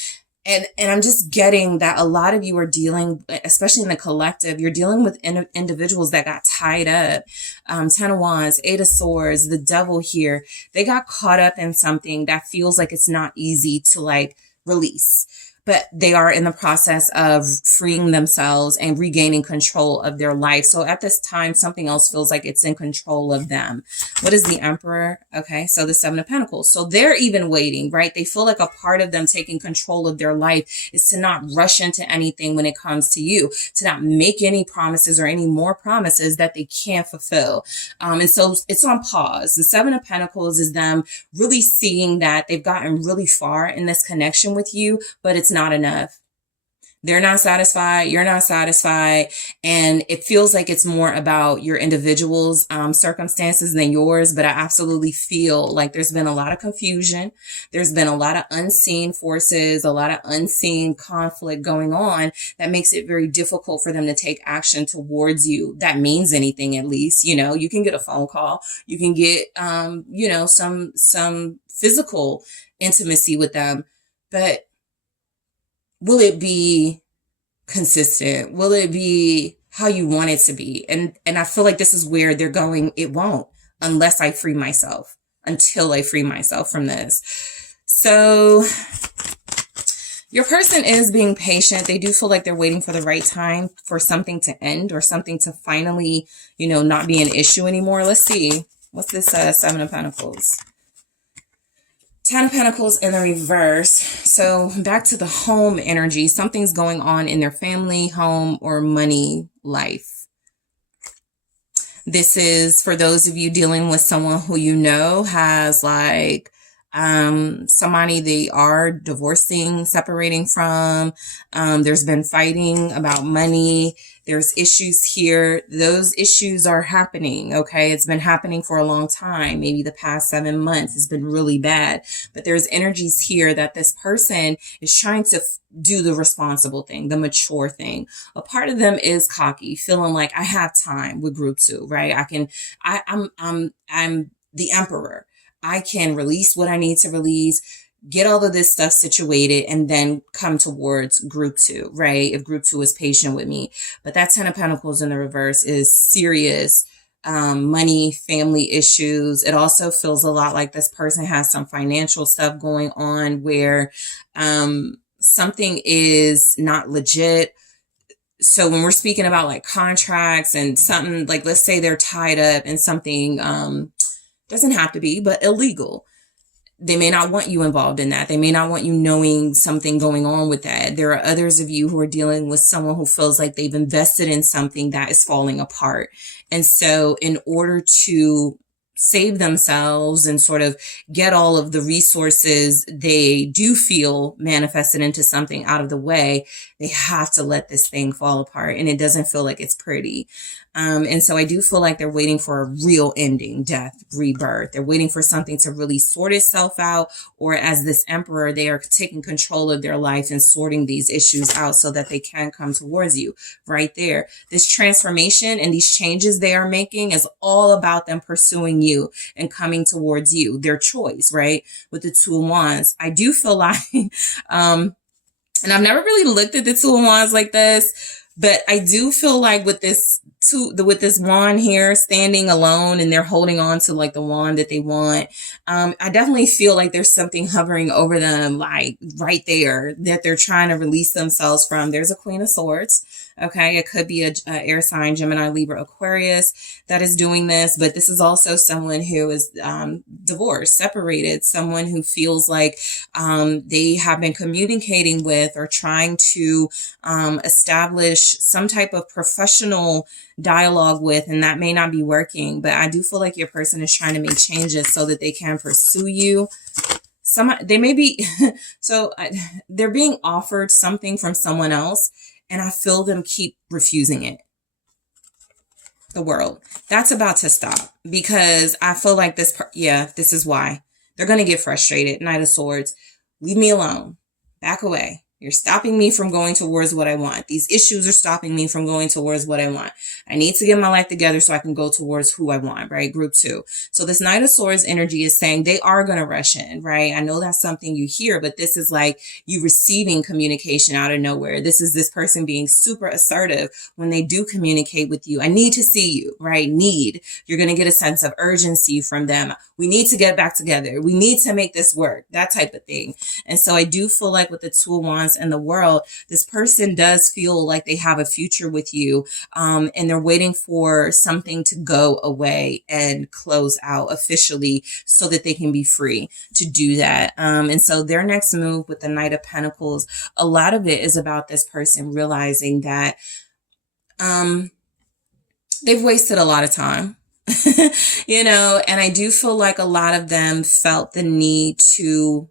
And I'm just getting that a lot of you are dealing, especially in the collective, you're dealing with individuals that got tied up. 10 of Wands, 8 of Swords, the Devil here. They got caught up in something that feels like it's not easy to like release. But they are in the process of freeing themselves and regaining control of their life. So at this time, something else feels like it's in control of them. What is the Emperor? Okay, so the 7 of Pentacles. So they're even waiting, right? They feel like a part of them taking control of their life is to not rush into anything when it comes to you, to not make any promises or any more promises that they can't fulfill. And so it's on pause. The 7 of Pentacles is them really seeing that they've gotten really far in this connection with you, but it's not enough. They're not satisfied. You're not satisfied. And it feels like it's more about your individual's circumstances than yours. But I absolutely feel like there's been a lot of confusion. There's been a lot of unseen forces, a lot of unseen conflict going on that makes it very difficult for them to take action towards you. That means anything, at least. You know, you can get a phone call. You can get, some physical intimacy with them. But will it be consistent? Will it be how you want it to be? And I feel like this is where they're going. It won't until I free myself from this. So your person is being patient. They do feel like they're waiting for the right time for something to end or something to finally, not be an issue anymore. Let's see. What's this 7 of Pentacles? 10 of Pentacles in the reverse. So back to the home energy. Something's going on in their family, home, or money life. This is for those of you dealing with someone who has like somebody they are divorcing, separating from. There's been fighting about money. There's issues here. Those issues are happening. Okay. It's been happening for a long time. Maybe the past 7 months has been really bad, but there's energies here that this person is trying to do the responsible thing, the mature thing. A part of them is cocky, feeling like I have time with group 2, right? I'm the Emperor. I can release what I need to release, get all of this stuff situated, and then come towards group 2, right? If group 2 is patient with me. But that 10 of Pentacles in the reverse is serious money, family issues. It also feels a lot like this person has some financial stuff going on where something is not legit. So when we're speaking about like contracts and something, like let's say they're tied up in something, doesn't have to be, but illegal. They may not want you involved in that. They may not want you knowing something going on with that. There are others of you who are dealing with someone who feels like they've invested in something that is falling apart. And so in order to save themselves and sort of get all of the resources they do feel manifested into something out of the way, they have to let this thing fall apart. And it doesn't feel like it's pretty. And so I do feel like they're waiting for a real ending, death, rebirth. They're waiting for something to really sort itself out, or as this emperor, they are taking control of their life and sorting these issues out so that they can come towards you right there. This transformation and these changes they are making is all about them pursuing you and coming towards you, their choice, right? With the 2 of Wands, I do feel like, and I've never really looked at the 2 of Wands like this, but I do feel like with this wand here standing alone and they're holding on to like the wand that they want, I definitely feel like there's something hovering over them, like right there, that they're trying to release themselves from. There's a Queen of Swords. Okay, it could be a air sign, Gemini, Libra, Aquarius that is doing this, but this is also someone who is divorced, separated, someone who feels like they have been communicating with or trying to establish some type of professional dialogue with, and that may not be working. But I do feel like your person is trying to make changes so that they can pursue you. They may be they're being offered something from someone else, and I feel them keep refusing it. The World. That's about to stop, because I feel like this is why. They're going to get frustrated. Knight of Swords. Leave me alone. Back away. You're stopping me from going towards what I want. These issues are stopping me from going towards what I want. I need to get my life together so I can go towards who I want, right? Group 2. So this Knight of Swords energy is saying they are going to rush in, right? I know that's something you hear, but this is like you receiving communication out of nowhere. This is this person being super assertive when they do communicate with you. I need to see you, right? You're going to get a sense of urgency from them. We need to get back together. We need to make this work, that type of thing. And so I do feel like with the 2 of Wands and the World, this person does feel like they have a future with you, and they're waiting for something to go away and close out officially so that they can be free to do that. And so their next move with the Knight of Pentacles, a lot of it is about this person realizing that they've wasted a lot of time. And I do feel like a lot of them felt the need to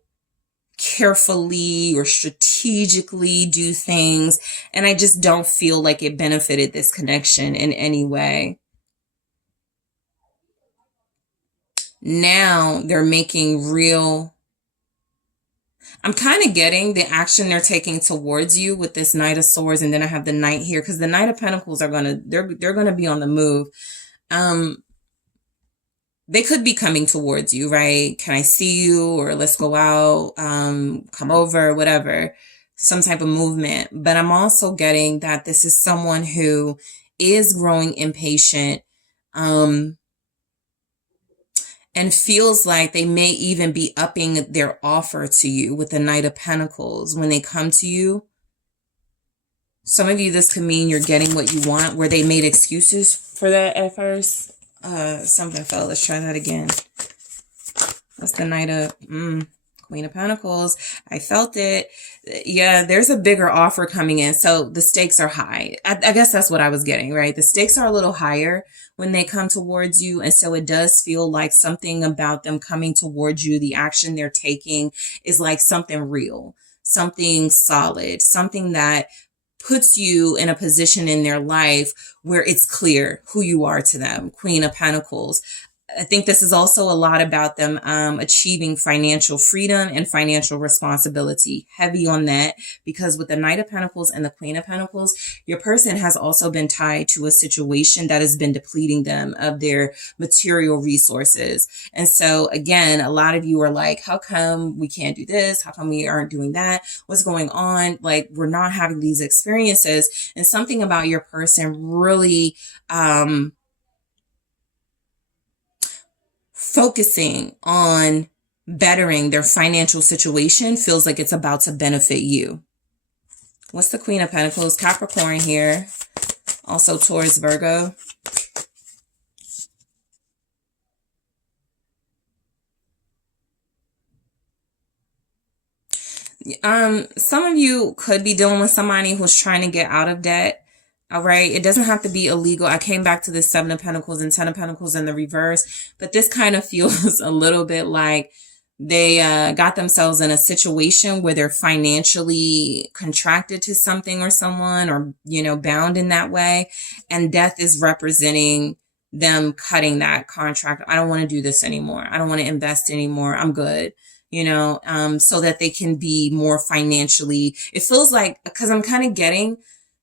carefully or strategically do things, and I just don't feel like it benefited this connection in any way. Now they're making real, I'm kind of getting the action they're taking towards you with this Knight of Swords, and then I have the Knight here, because the Knight of Pentacles they're gonna be on the move. They could be coming towards you, right? Can I see you? Or let's go out, come over, whatever, some type of movement. But I'm also getting that this is someone who is growing impatient, and feels like they may even be upping their offer to you with the Knight of Pentacles when they come to you. Some of you, this could mean you're getting what you want, where they made excuses for that at first. Something fell. Let's try that again. That's the Knight of Queen of Pentacles. I felt it. Yeah, there's a bigger offer coming in. So the stakes are high. I guess that's what I was getting, right? The stakes are a little higher when they come towards you. And so it does feel like something about them coming towards you, the action they're taking is like something real, something solid, something that puts you in a position in their life where it's clear who you are to them. Queen of Pentacles. I think this is also a lot about them achieving financial freedom and financial responsibility. Heavy on that, because with the Knight of Pentacles and the Queen of Pentacles, your person has also been tied to a situation that has been depleting them of their material resources. And so again, a lot of you are like, how come we can't do this? How come we aren't doing that? What's going on? Like, we're not having these experiences. And something about your person really, focusing on bettering their financial situation feels like it's about to benefit you. What's the Queen of Pentacles? Capricorn here. Also Taurus, Virgo. Some of you could be dealing with somebody who's trying to get out of debt. All right. It doesn't have to be illegal. I came back to the 7 of Pentacles and 10 of Pentacles in the reverse, but this kind of feels a little bit like they got themselves in a situation where they're financially contracted to something or someone, or, you know, bound in that way. And death is representing them cutting that contract. I don't want to do this anymore. I don't want to invest anymore. I'm good. You know, so that they can be more financially, it feels like, because I'm kind of getting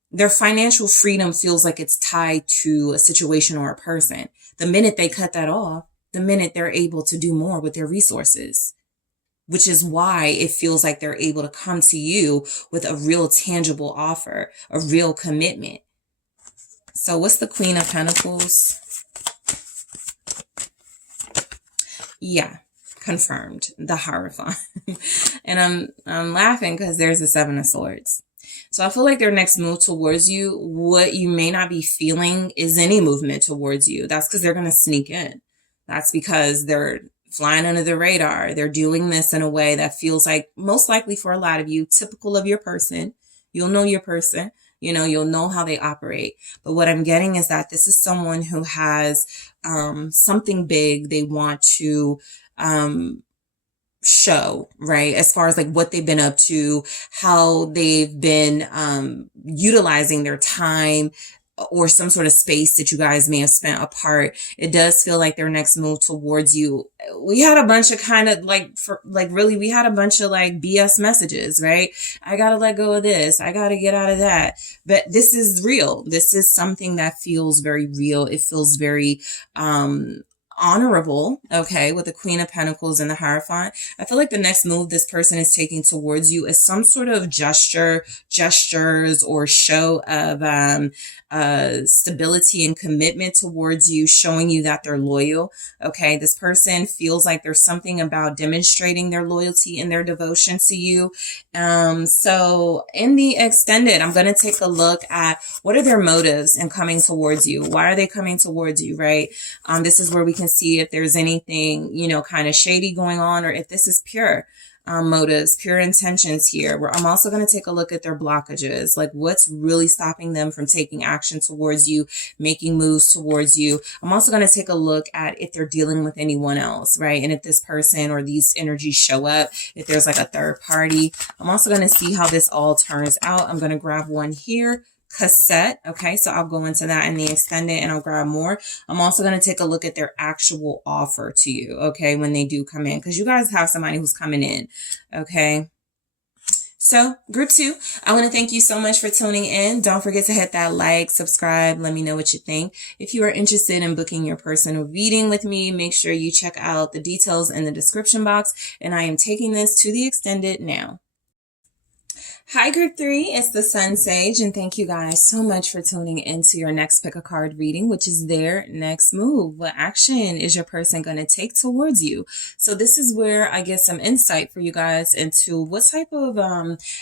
their financial freedom feels like it's tied to a situation or a person. The minute they cut that off, the minute they're able to do more with their resources, which is why it feels like they're able to come to you with a real tangible offer, a real commitment. So what's the Queen of Pentacles? Yeah, confirmed. The Hierophant. And I'm laughing because there's the 7 of Swords. So I feel like their next move towards you, what you may not be feeling is any movement towards you. That's because they're going to sneak in. That's because they're flying under the radar. They're doing this in a way that feels like, most likely for a lot of you, typical of your person. You'll know your person. You know, you'll know how they operate. But what I'm getting is that this is someone who has something big they want to show, right? As far as like what they've been up to, how they've been utilizing their time or some sort of space that you guys may have spent apart. It does feel like their next move towards you. We had a bunch of kind of like, we had a bunch of like BS messages, right? I got to let go of this. I got to get out of that. But this is real. This is something that feels very real. It feels very, honorable, okay, with the Queen of Pentacles and the Hierophant. I feel like the next move this person is taking towards you is some sort of gestures or show of stability and commitment towards you, showing you that they're loyal. Okay, this person feels like there's something about demonstrating their loyalty and their devotion to you. So in the extended, I'm going to take a look at what are their motives in coming towards you. Why are they coming towards you, right? This is where we can see if there's anything, you know, kind of shady going on, or if this is pure motives, pure intentions here. Where I'm also going to take a look at their blockages, like what's really stopping them from taking action towards you, making moves towards you. I'm also going to take a look at if they're dealing with anyone else, right? And if this person or these energies show up, if there's like a third party. I'm also going to see how this all turns out. I'm going to grab one here. Cassette. Okay, so I'll go into that in the extended and I'll grab more. I'm also going to take a look at their actual offer to you, okay, when they do come in, because you guys have somebody who's coming in, okay? So group 2, I want to thank you so much for tuning in. Don't forget to hit that like, subscribe, let me know what you think. If you are interested in booking your personal reading with me, make sure you check out the details in the description box, and I am taking this to the extended now. Hi group 3, it's the SunSage, and thank you guys so much for tuning into your next pick a card reading, which is their next move. What action is your person going to take towards you? So this is where I get some insight for you guys into what type of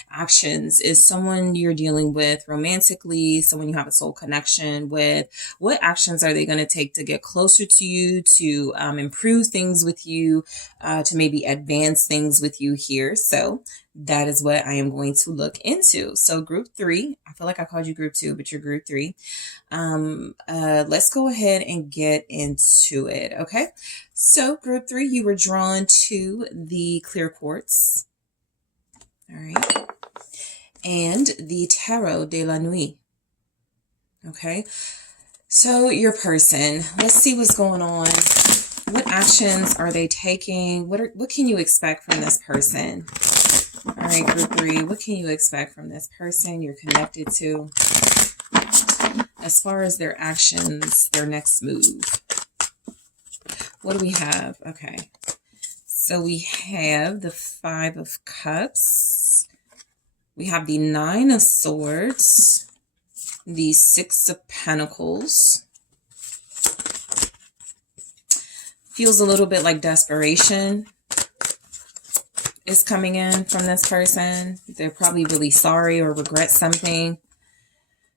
actions is someone you're dealing with romantically, someone you have a soul connection with. What actions are they going to take to get closer to you, to improve things with you, to maybe advance things with you here? So that is what I am going to look into. So group 3, I feel like I called you group 2, but you're group 3. Let's go ahead and get into it. Okay. So group 3, you were drawn to the clear quartz. All right. And the Tarot de la Nuit. Okay. So your person, let's see what's going on actions are they taking? What can you expect from this person? All right, group 3, what can you expect from this person you're connected to as far as their actions, their next move? What do we have? Okay, so we have the 5 of Cups. We have the 9 of Swords, the 6 of Pentacles. Feels a little bit like desperation is coming in from this person. They're probably really sorry or regret something.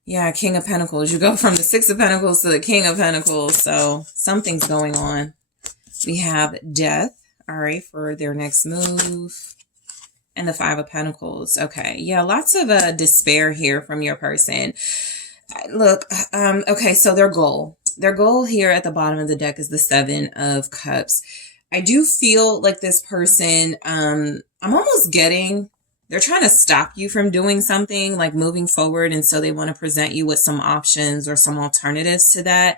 Yeah, King of Pentacles. You go from the 6 of Pentacles to the King of Pentacles. So something's going on. We have Death, all right, for their next move. And the 5 of Pentacles. Okay, yeah, lots of despair here from your person. Look, okay, so their goal. Their goal here at the bottom of the deck is the 7 of Cups. I do feel like this person, I'm almost getting, they're trying to stop you from doing something, like moving forward. And so they want to present you with some options or some alternatives to that.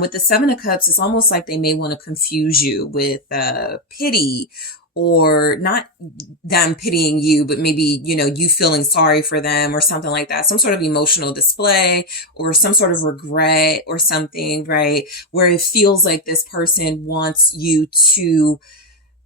With the 7 of Cups, it's almost like they may want to confuse you with pity, or not them pitying you, but maybe, you know, you feeling sorry for them or something like that. Some sort of emotional display or some sort of regret or something, right? Where it feels like this person wants you to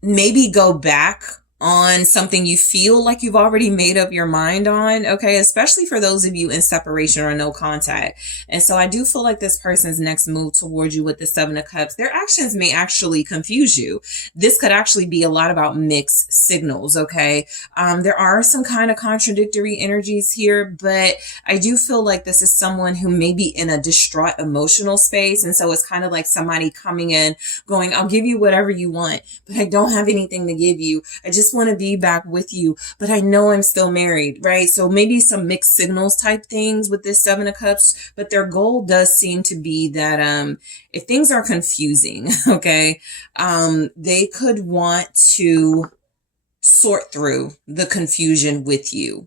maybe go back on something you feel like you've already made up your mind on, okay? Especially for those of you in separation or no contact. And so I do feel like this person's next move towards you with the 7 of Cups, their actions may actually confuse you. This could actually be a lot about mixed signals, okay? There are some kind of contradictory energies here, but I do feel like this is someone who may be in a distraught emotional space. And so it's kind of like somebody coming in going, I'll give you whatever you want, but I don't have anything to give you. I just want to be back with you, but I know I'm still married, right? So maybe some mixed signals type things with this 7 of Cups, but their goal does seem to be that if things are confusing, okay, they could want to sort through the confusion with you.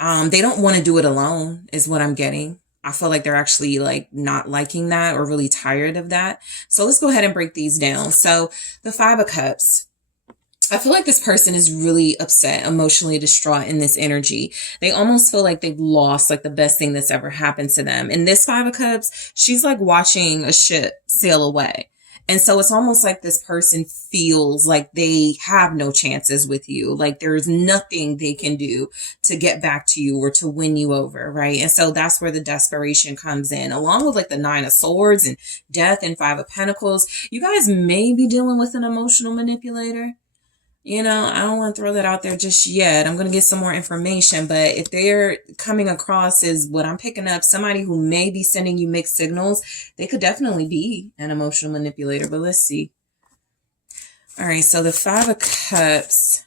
They don't want to do it alone is what I'm getting. I feel like they're actually like not liking that or really tired of that. So let's go ahead and break these down. So the 5 of Cups, I feel like this person is really upset, emotionally distraught in this energy. They almost feel like they've lost like the best thing that's ever happened to them. And this 5 of Cups, she's like watching a ship sail away. And so it's almost like this person feels like they have no chances with you. Like there's nothing they can do to get back to you or to win you over, right? And so that's where the desperation comes in, along with like the 9 of Swords and Death and 5 of Pentacles. You guys may be dealing with an emotional manipulator. You know, I don't want to throw that out there just yet. I'm going to get some more information. But if they're coming across as what I'm picking up, somebody who may be sending you mixed signals, they could definitely be an emotional manipulator. But let's see. All right, so the 5 of Cups.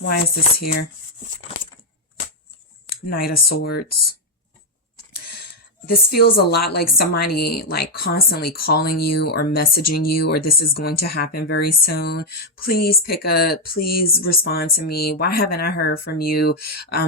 Why is this here? Knight of Swords. This feels a lot like somebody like constantly calling you or messaging you, or this is going to happen very soon. Please pick up, please respond to me. Why haven't I heard from you?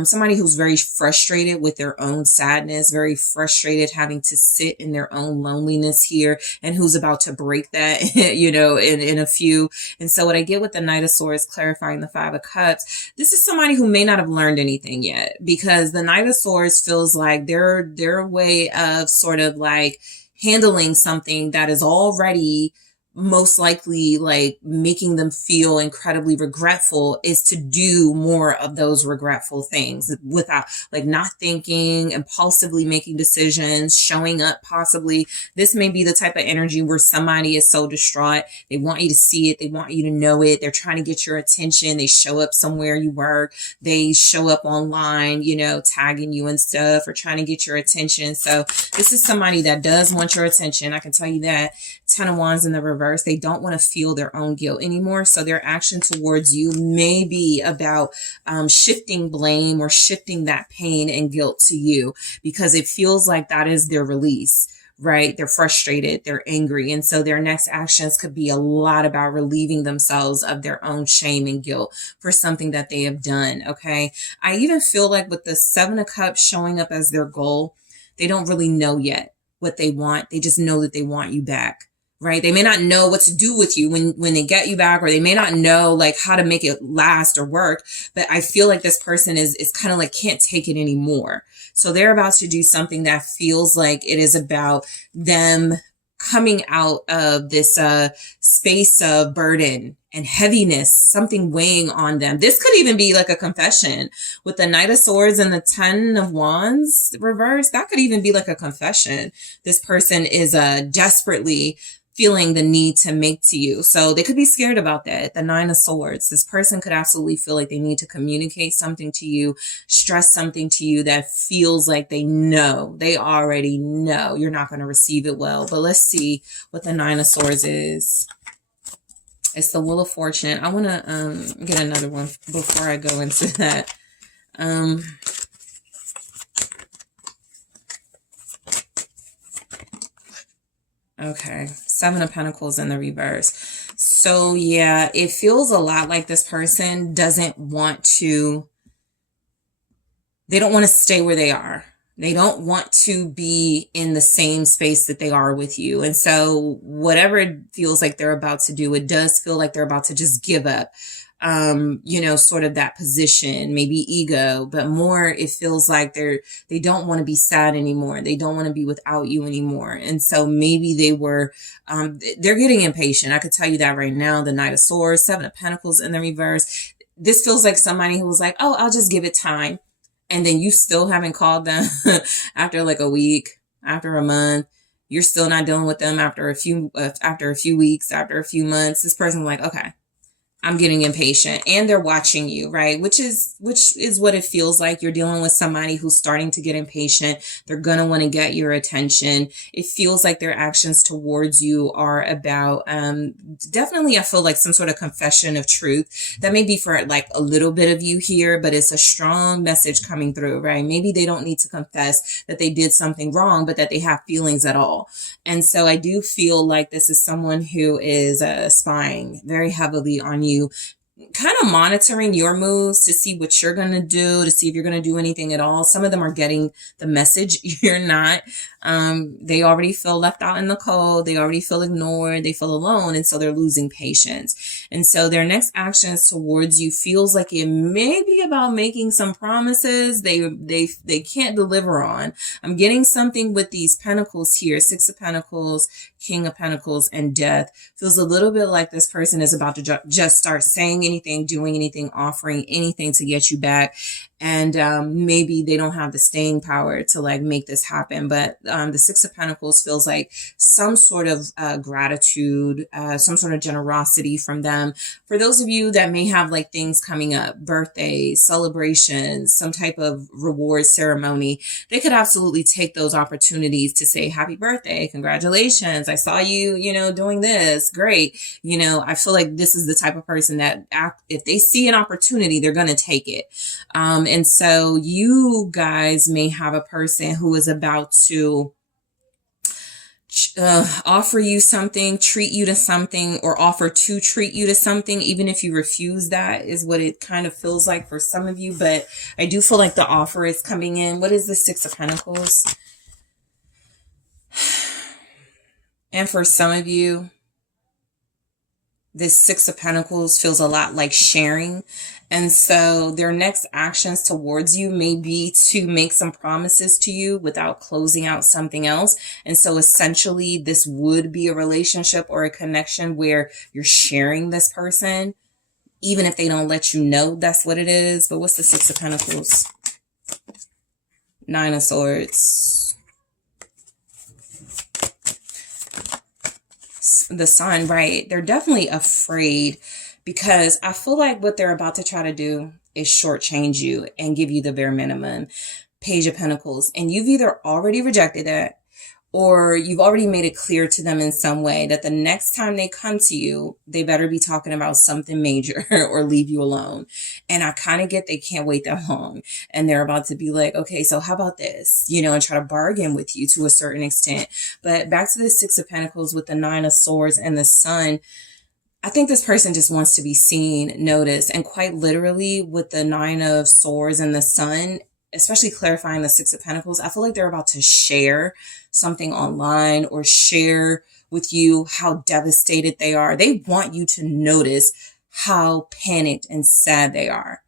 Somebody who's very frustrated with their own sadness, very frustrated having to sit in their own loneliness here, and who's about to break that, you know, in a few. And so what I get with the Knight of Swords clarifying the 5 of Cups, this is somebody who may not have learned anything yet, because the Knight of Swords feels like their way of sort of like handling something that is already most likely like making them feel incredibly regretful is to do more of those regretful things without like not thinking, impulsively making decisions, showing up possibly. This may be the type of energy where somebody is so distraught. They want you to see it. They want you to know it. They're trying to get your attention. They show up somewhere you work. They show up online, you know, tagging you and stuff or trying to get your attention. So this is somebody that does want your attention. I can tell you that. 10 of Wands in the reverse. They don't want to feel their own guilt anymore. So their action towards you may be about shifting blame or shifting that pain and guilt to you, because it feels like that is their release, right? They're frustrated, they're angry. And so their next actions could be a lot about relieving themselves of their own shame and guilt for something that they have done. Okay. I even feel like with the 7 of Cups showing up as their goal, they don't really know yet what they want. They just know that they want you back, right? They may not know what to do with you when they get you back, or they may not know like how to make it last or work. But I feel like this person is kind of like can't take it anymore. So they're about to do something that feels like it is about them coming out of this space of burden and heaviness, something weighing on them. This could even be like a confession with the Knight of Swords and the 10 of Wands reversed. That could even be like a confession. This person is desperately feeling the need to make to you. So they could be scared about that. The 9 of Swords. This person could absolutely feel like they need to communicate something to you, stress something to you that feels like they already know you're not going to receive it well. But let's see what the 9 of Swords is. It's the Wheel of Fortune. I want to get another one before I go into that. Okay, 7 of Pentacles in the reverse. So yeah, it feels a lot like this person doesn't want to, they don't want to stay where they are. They don't want to be in the same space that they are with you. And so whatever it feels like they're about to do, it does feel like they're about to just give up. Sort of that position, maybe ego, but more it feels like they don't want to be sad anymore. They don't want to be without you anymore. And so maybe they're getting impatient. I could tell you that right now. The Knight of Swords, 7 of Pentacles in the reverse. This feels like somebody who was like, oh, I'll just give it time. And then you still haven't called them after like a week, after a month. You're still not dealing with them after a few weeks, after a few months. This person's like, okay, I'm getting impatient, and they're watching you, right? Which is what it feels like. You're dealing with somebody who's starting to get impatient. They're going to want to get your attention. It feels like their actions towards you are about, definitely I feel like some sort of confession of truth. That may be for like a little bit of you here, but it's a strong message coming through, right? Maybe they don't need to confess that they did something wrong, but that they have feelings at all. And so I do feel like this is someone who is spying very heavily on you, kind of monitoring your moves to see what you're going to do, to see if you're going to do anything at all. Some of them are getting the message. You're not. They already feel left out in the cold. They already feel ignored. They feel alone. And so they're losing patience. And so their next actions towards you feels like it may be about making some promises they can't deliver on. I'm getting something with these pentacles here. 6 of Pentacles, King of Pentacles, and Death. Feels a little bit like this person is about to just start saying anything, doing anything, offering anything to get you back. And maybe they don't have the staying power to like make this happen. But the 6 of Pentacles feels like some sort of gratitude, some sort of generosity from them. For those of you that may have like things coming up, birthdays, celebrations, some type of reward ceremony, they could absolutely take those opportunities to say, happy birthday, congratulations, I saw you, doing this, great. I feel like this is the type of person that if they see an opportunity, they're going to take it. And so you guys may have a person who is about to offer you something, treat you to something, or offer to treat you to something. Even if you refuse, that is what it kind of feels like for some of you. But I do feel like the offer is coming in. What is the 6 of Pentacles? And for some of you, this 6 of Pentacles feels a lot like sharing. And so their next actions towards you may be to make some promises to you without closing out something else. And so essentially this would be a relationship or a connection where you're sharing this person, even if they don't let you know that's what it is. But what's the 6 of Pentacles? 9 of Swords. The Sun, right? They're definitely afraid, because I feel like what they're about to try to do is shortchange you and give you the bare minimum. Page of Pentacles. And you've either already rejected that, or you've already made it clear to them in some way that the next time they come to you, they better be talking about something major or leave you alone. And I kind of get they can't wait that long. And they're about to be like, okay, so how about this? And try to bargain with you to a certain extent. But back to the 6 of Pentacles with the 9 of Swords and the Sun. I think this person just wants to be seen, noticed, and quite literally with the 9 of Swords and the Sun, especially clarifying the Six of Pentacles, I feel like they're about to share something online or share with you how devastated they are. They want you to notice how panicked and sad they are.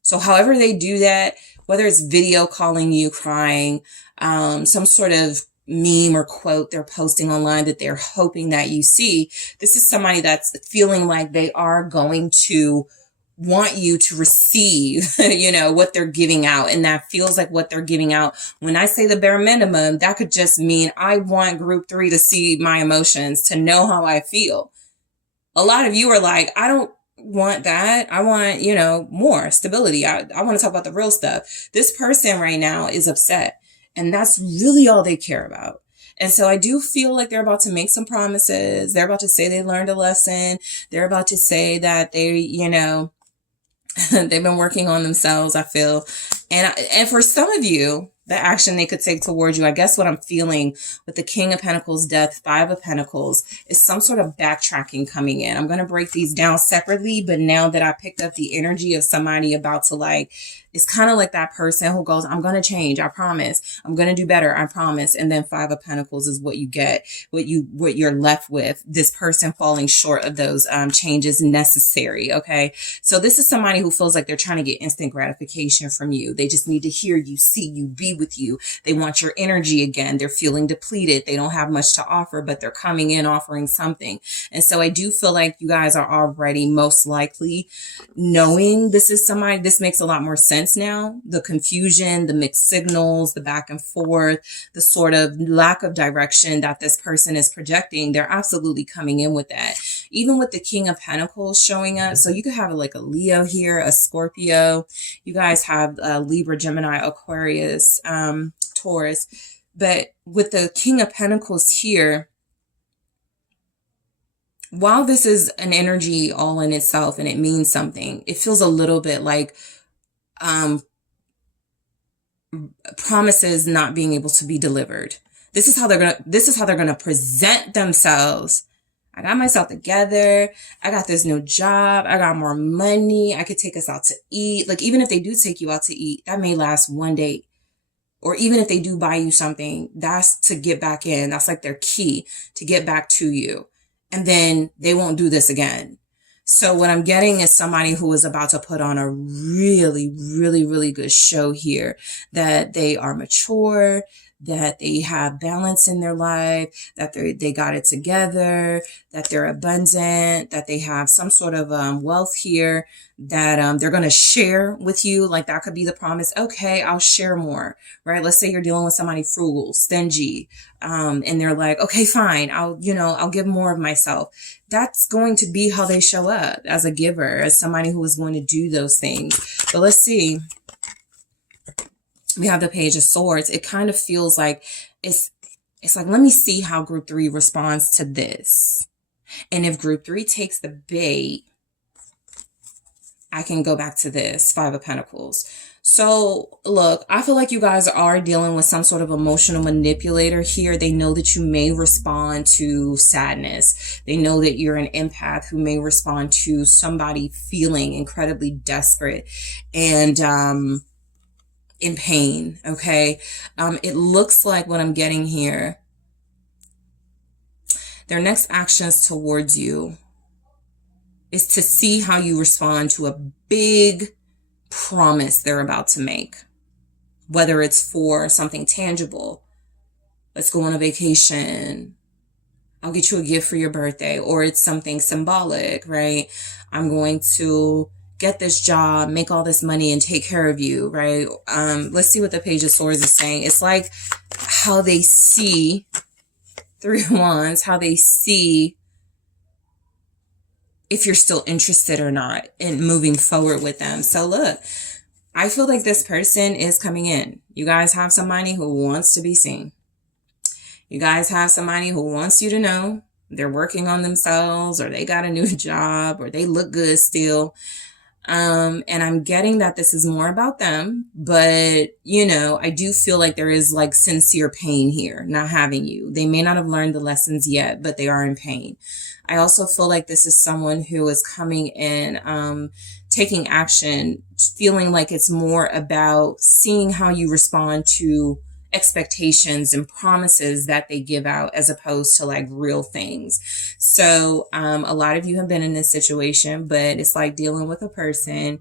So however they do that, whether it's video calling you crying, some sort of meme or quote they're posting online that they're hoping that you see, this is somebody that's feeling like they are going to want you to receive, what they're giving out. And that feels like what they're giving out. When I say the bare minimum, that could just mean I want group 3 to see my emotions, to know how I feel. A lot of you are like, I don't want that. I want, more stability. I want to talk about the real stuff. This person right now is upset, and that's really all they care about. And so I do feel like they're about to make some promises. They're about to say they learned a lesson. They're about to say that they, they've been working on themselves, I feel. And for some of you, the action they could take towards you, I guess what I'm feeling with the King of Pentacles, Death, Five of Pentacles, is some sort of backtracking coming in. I'm going to break these down separately, but now that I picked up the energy of somebody about to it's kind of like that person who goes, I'm going to change. I promise. I'm going to do better. I promise. And then Five of Pentacles is what you get, what you're left with. This person falling short of those changes necessary. Okay. So this is somebody who feels like they're trying to get instant gratification from you. They just need to hear you, see you, be with you. They want your energy again. They're feeling depleted. They don't have much to offer, but they're coming in offering something. And so I do feel like you guys are already most likely knowing this is somebody. This makes a lot more sense now. The confusion, the mixed signals, the back and forth, the sort of lack of direction that this person is projecting, they're absolutely coming in with that. Even with the King of Pentacles showing up. So you could have like a Leo here, a Scorpio. You guys have Libra, Gemini, Aquarius, Taurus. But with the King of Pentacles here, while this is an energy all in itself and it means something, it feels a little bit like promises not being able to be delivered. This is how they're gonna present themselves. I got myself together. I got this new job. I got more money. I could take us out to eat. Like, even if they do take you out to eat, that may last one date. Or even if they do buy you something, that's to get back in. That's like their key to get back to you. And then they won't do this again. So what I'm getting is somebody who is about to put on a really, really, really good show here, that they are mature, that they have balance in their life, that they got it together, that they're abundant, that they have some sort of wealth here, that they're going to share with you. Like, that could be the promise. Okay, I'll share more, right? Let's say you're dealing with somebody frugal, stingy, and they're like, okay, fine, I'll give more of myself. That's going to be how they show up, as a giver, as somebody who is going to do those things. But let's see. We have the Page of Swords. It kind of feels like it's like, let me see how group 3 responds to this. And if group 3 takes the bait, I can go back to this Five of Pentacles. So look, I feel like you guys are dealing with some sort of emotional manipulator here. They know that you may respond to sadness. They know that you're an empath who may respond to somebody feeling incredibly desperate and in pain. Okay. It looks like what I'm getting here, their next actions towards you is to see how you respond to a big promise they're about to make, whether it's for something tangible. Let's go on a vacation. I'll get you a gift for your birthday, or it's something symbolic, right? I'm going to get this job, make all this money, and take care of you, right? Let's see what the Page of Swords is saying. It's like how they see, Three of Wands, how they see if you're still interested or not in moving forward with them. So look, I feel like this person is coming in. You guys have somebody who wants to be seen. You guys have somebody who wants you to know they're working on themselves, or they got a new job, or they look good still. And I'm getting that this is more about them, but you know, I do feel like there is like sincere pain here, not having you. They may not have learned the lessons yet, but they are in pain. I also feel like this is someone who is coming in, taking action, feeling like it's more about seeing how you respond to expectations and promises that they give out as opposed to like real things. So a lot of you have been in this situation, but it's like dealing with a person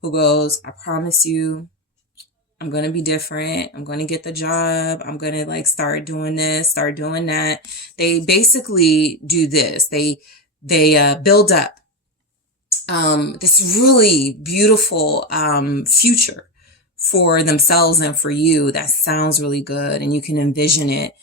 who goes, I promise you, I'm going to be different. I'm going to get the job. I'm going to like start doing this, start doing that. They basically do this. They build up this really beautiful future for themselves and for you that sounds really good and you can envision it.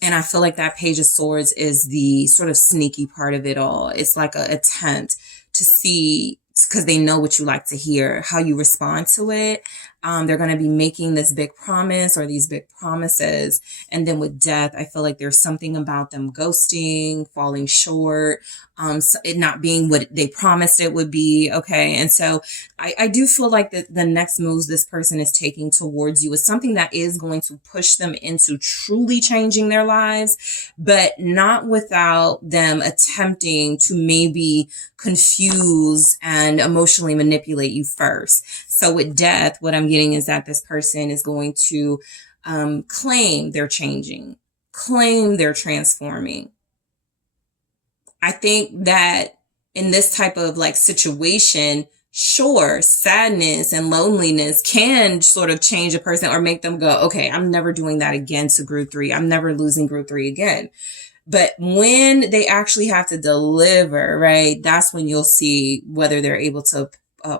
And I feel like that Page of Swords is the sort of sneaky part of it all. It's like an attempt to see, because they know what you like to hear, how you respond to it. They're going to be making this big promise or these big promises. And then with death, I feel like there's something about them ghosting, falling short, so it not being what they promised it would be. Okay. And so I do feel like the next moves this person is taking towards you is something that is going to push them into truly changing their lives, but not without them attempting to maybe confuse and emotionally manipulate you first. So with death, what I'm getting is that this person is going to claim they're changing, claim they're transforming. I think that in this type of like situation, sure, sadness and loneliness can sort of change a person or make them go, okay, I'm never doing that again to group 3. I'm never losing group 3 again. But when they actually have to deliver, right, that's when you'll see whether they're able to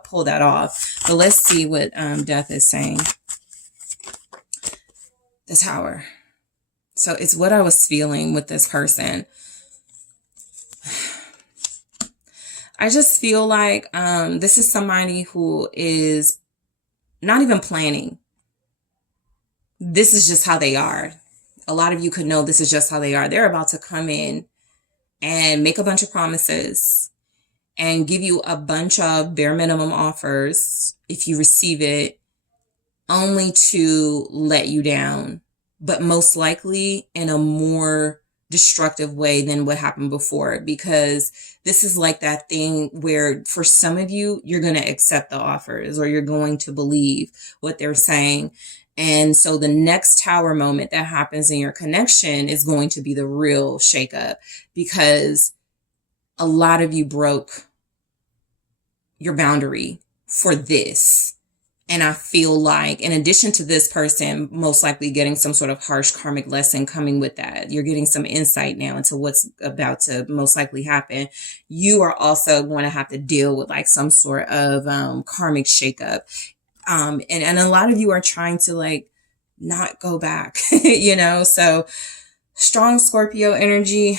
pull that off. But let's see what death is saying. The Tower. So it's what I was feeling with this person. I just feel like this is somebody who is not even planning. This is just how they are. A lot of you could know this is just how they are. They're about to come in and make a bunch of promises and give you a bunch of bare minimum offers if you receive it, only to let you down, but most likely in a more destructive way than what happened before, because this is like that thing where for some of you, you're going to accept the offers or you're going to believe what they're saying. And so the next Tower moment that happens in your connection is going to be the real shakeup, because a lot of you broke your boundary for this. And I feel like in addition to this person most likely getting some sort of harsh karmic lesson coming with that, you're getting some insight now into what's about to most likely happen. You are also going to have to deal with like some sort of karmic shakeup. And a lot of you are trying to like not go back, you know, so strong Scorpio energy.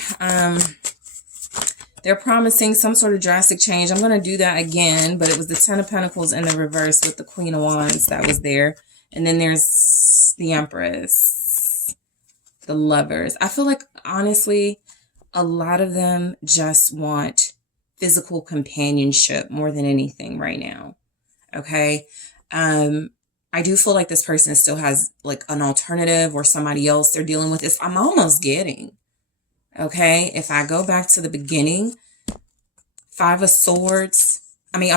They're promising some sort of drastic change. I'm going to do that again, but it was the 10 of Pentacles in the reverse with the Queen of Wands that was there. And then there's the Empress, the Lovers. I feel like, honestly, a lot of them just want physical companionship more than anything right now. Okay. I do feel like this person still has like an alternative or somebody else they're dealing with this. I'm almost getting. Okay, if I go back to the beginning, 5 of Swords, Five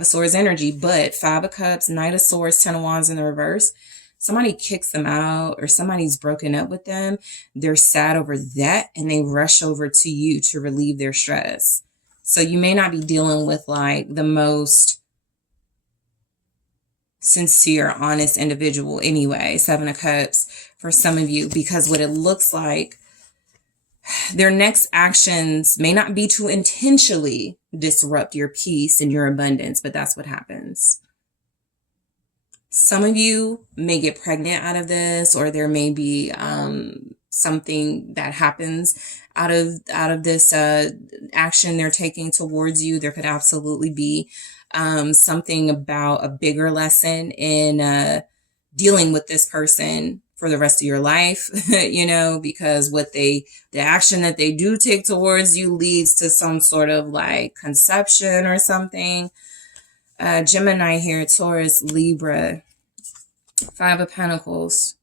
of Swords energy, but 5 of Cups, Knight of Swords, 10 of Wands in the reverse. Somebody kicks them out or somebody's broken up with them. They're sad over that and they rush over to you to relieve their stress. So you may not be dealing with like the most sincere, honest individual anyway, 7 of Cups for some of you, because what it looks like, their next actions may not be to intentionally disrupt your peace and your abundance, but that's what happens. Some of you may get pregnant out of this, or there may be something that happens out of this action they're taking towards you. There could absolutely be something about a bigger lesson in dealing with this person for the rest of your life, you know, because the action that they do take towards you leads to some sort of like conception or something. Gemini here, Taurus, Libra, Five of Pentacles.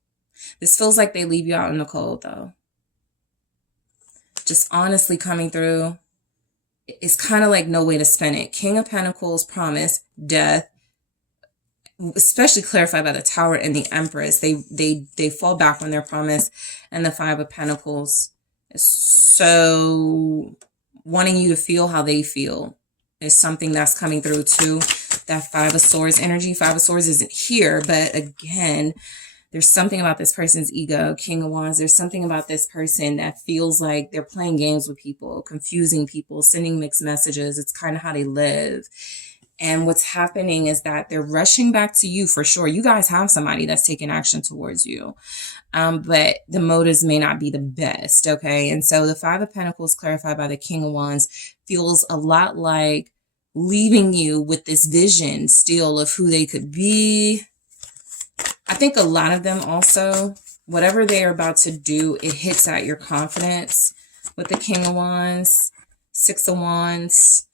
This feels like they leave you out in the cold though. Just honestly coming through. It's kind of like no way to spin it. King of Pentacles, promise, death, especially clarified by the Tower and the Empress. They fall back on their promise, and the Five of Pentacles. So wanting you to feel how they feel is something that's coming through too. That Five of Swords energy. Five of Swords isn't here, but again, there's something about this person's ego. King of Wands, there's something about this person that feels like they're playing games with people, confusing people, sending mixed messages. It's kind of how they live. And what's happening is that they're rushing back to you for sure. You guys have somebody that's taking action towards you. But the motives may not be the best, okay? And so the Five of Pentacles, clarified by the King of Wands, feels a lot like leaving you with this vision still of who they could be. I think a lot of them also, whatever they are about to do, it hits at your confidence with the King of Wands, Six of Wands.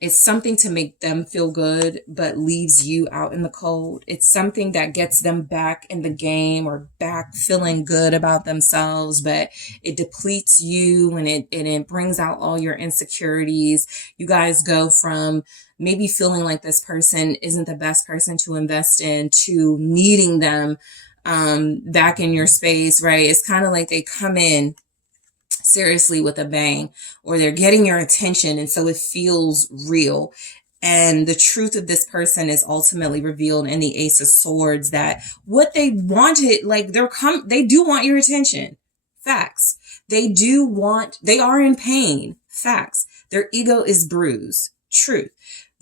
It's something to make them feel good, but leaves you out in the cold. It's something that gets them back in the game or back feeling good about themselves, but it depletes you and it brings out all your insecurities. You guys go from maybe feeling like this person isn't the best person to invest in to needing them back in your space, right? It's kind of like they come in seriously with a bang, or they're getting your attention, and so it feels real. And the truth of this person is ultimately revealed in the Ace of Swords, that what they wanted, like they do want your attention. Facts. They are in pain. Facts. Their ego is bruised. Truth.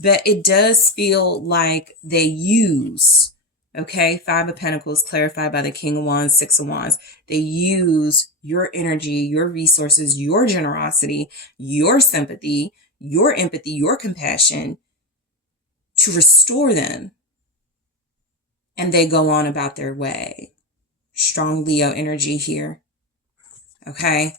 But it does feel like they use, okay, Five of Pentacles, clarified by the King of Wands, Six of Wands. They use your energy, your resources, your generosity, your sympathy, your empathy, your compassion to restore them. And they go on about their way. Strong Leo energy here. Okay.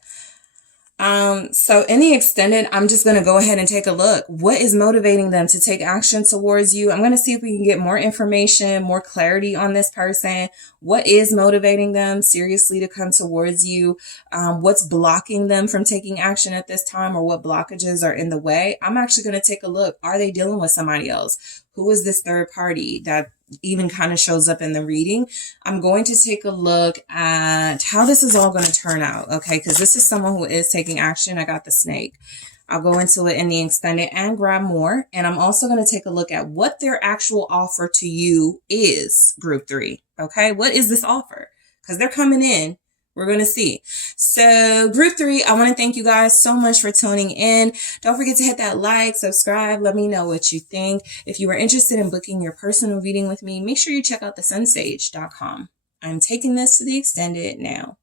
So in the extended, I'm just going to go ahead and take a look. What is motivating them to take action towards you? I'm going to see if we can get more information, more clarity on this person. What is motivating them seriously to come towards you? What's blocking them from taking action at this time, or what blockages are in the way? I'm actually going to take a look. Are they dealing with somebody else? Who is this third party that even kind of shows up in the reading? I'm going to take a look at how this is all going to turn out, okay? Because this is someone who is taking action. I got the snake. I'll go into it in the extended and grab more. And I'm also going to take a look at what their actual offer to you is, group 3, okay? What is this offer? Because they're coming in. We're going to see. So group 3, I want to thank you guys so much for tuning in. Don't forget to hit that like, subscribe. Let me know what you think. If you are interested in booking your personal reading with me, make sure you check out TheSunSage.com. I'm taking this to the extended now.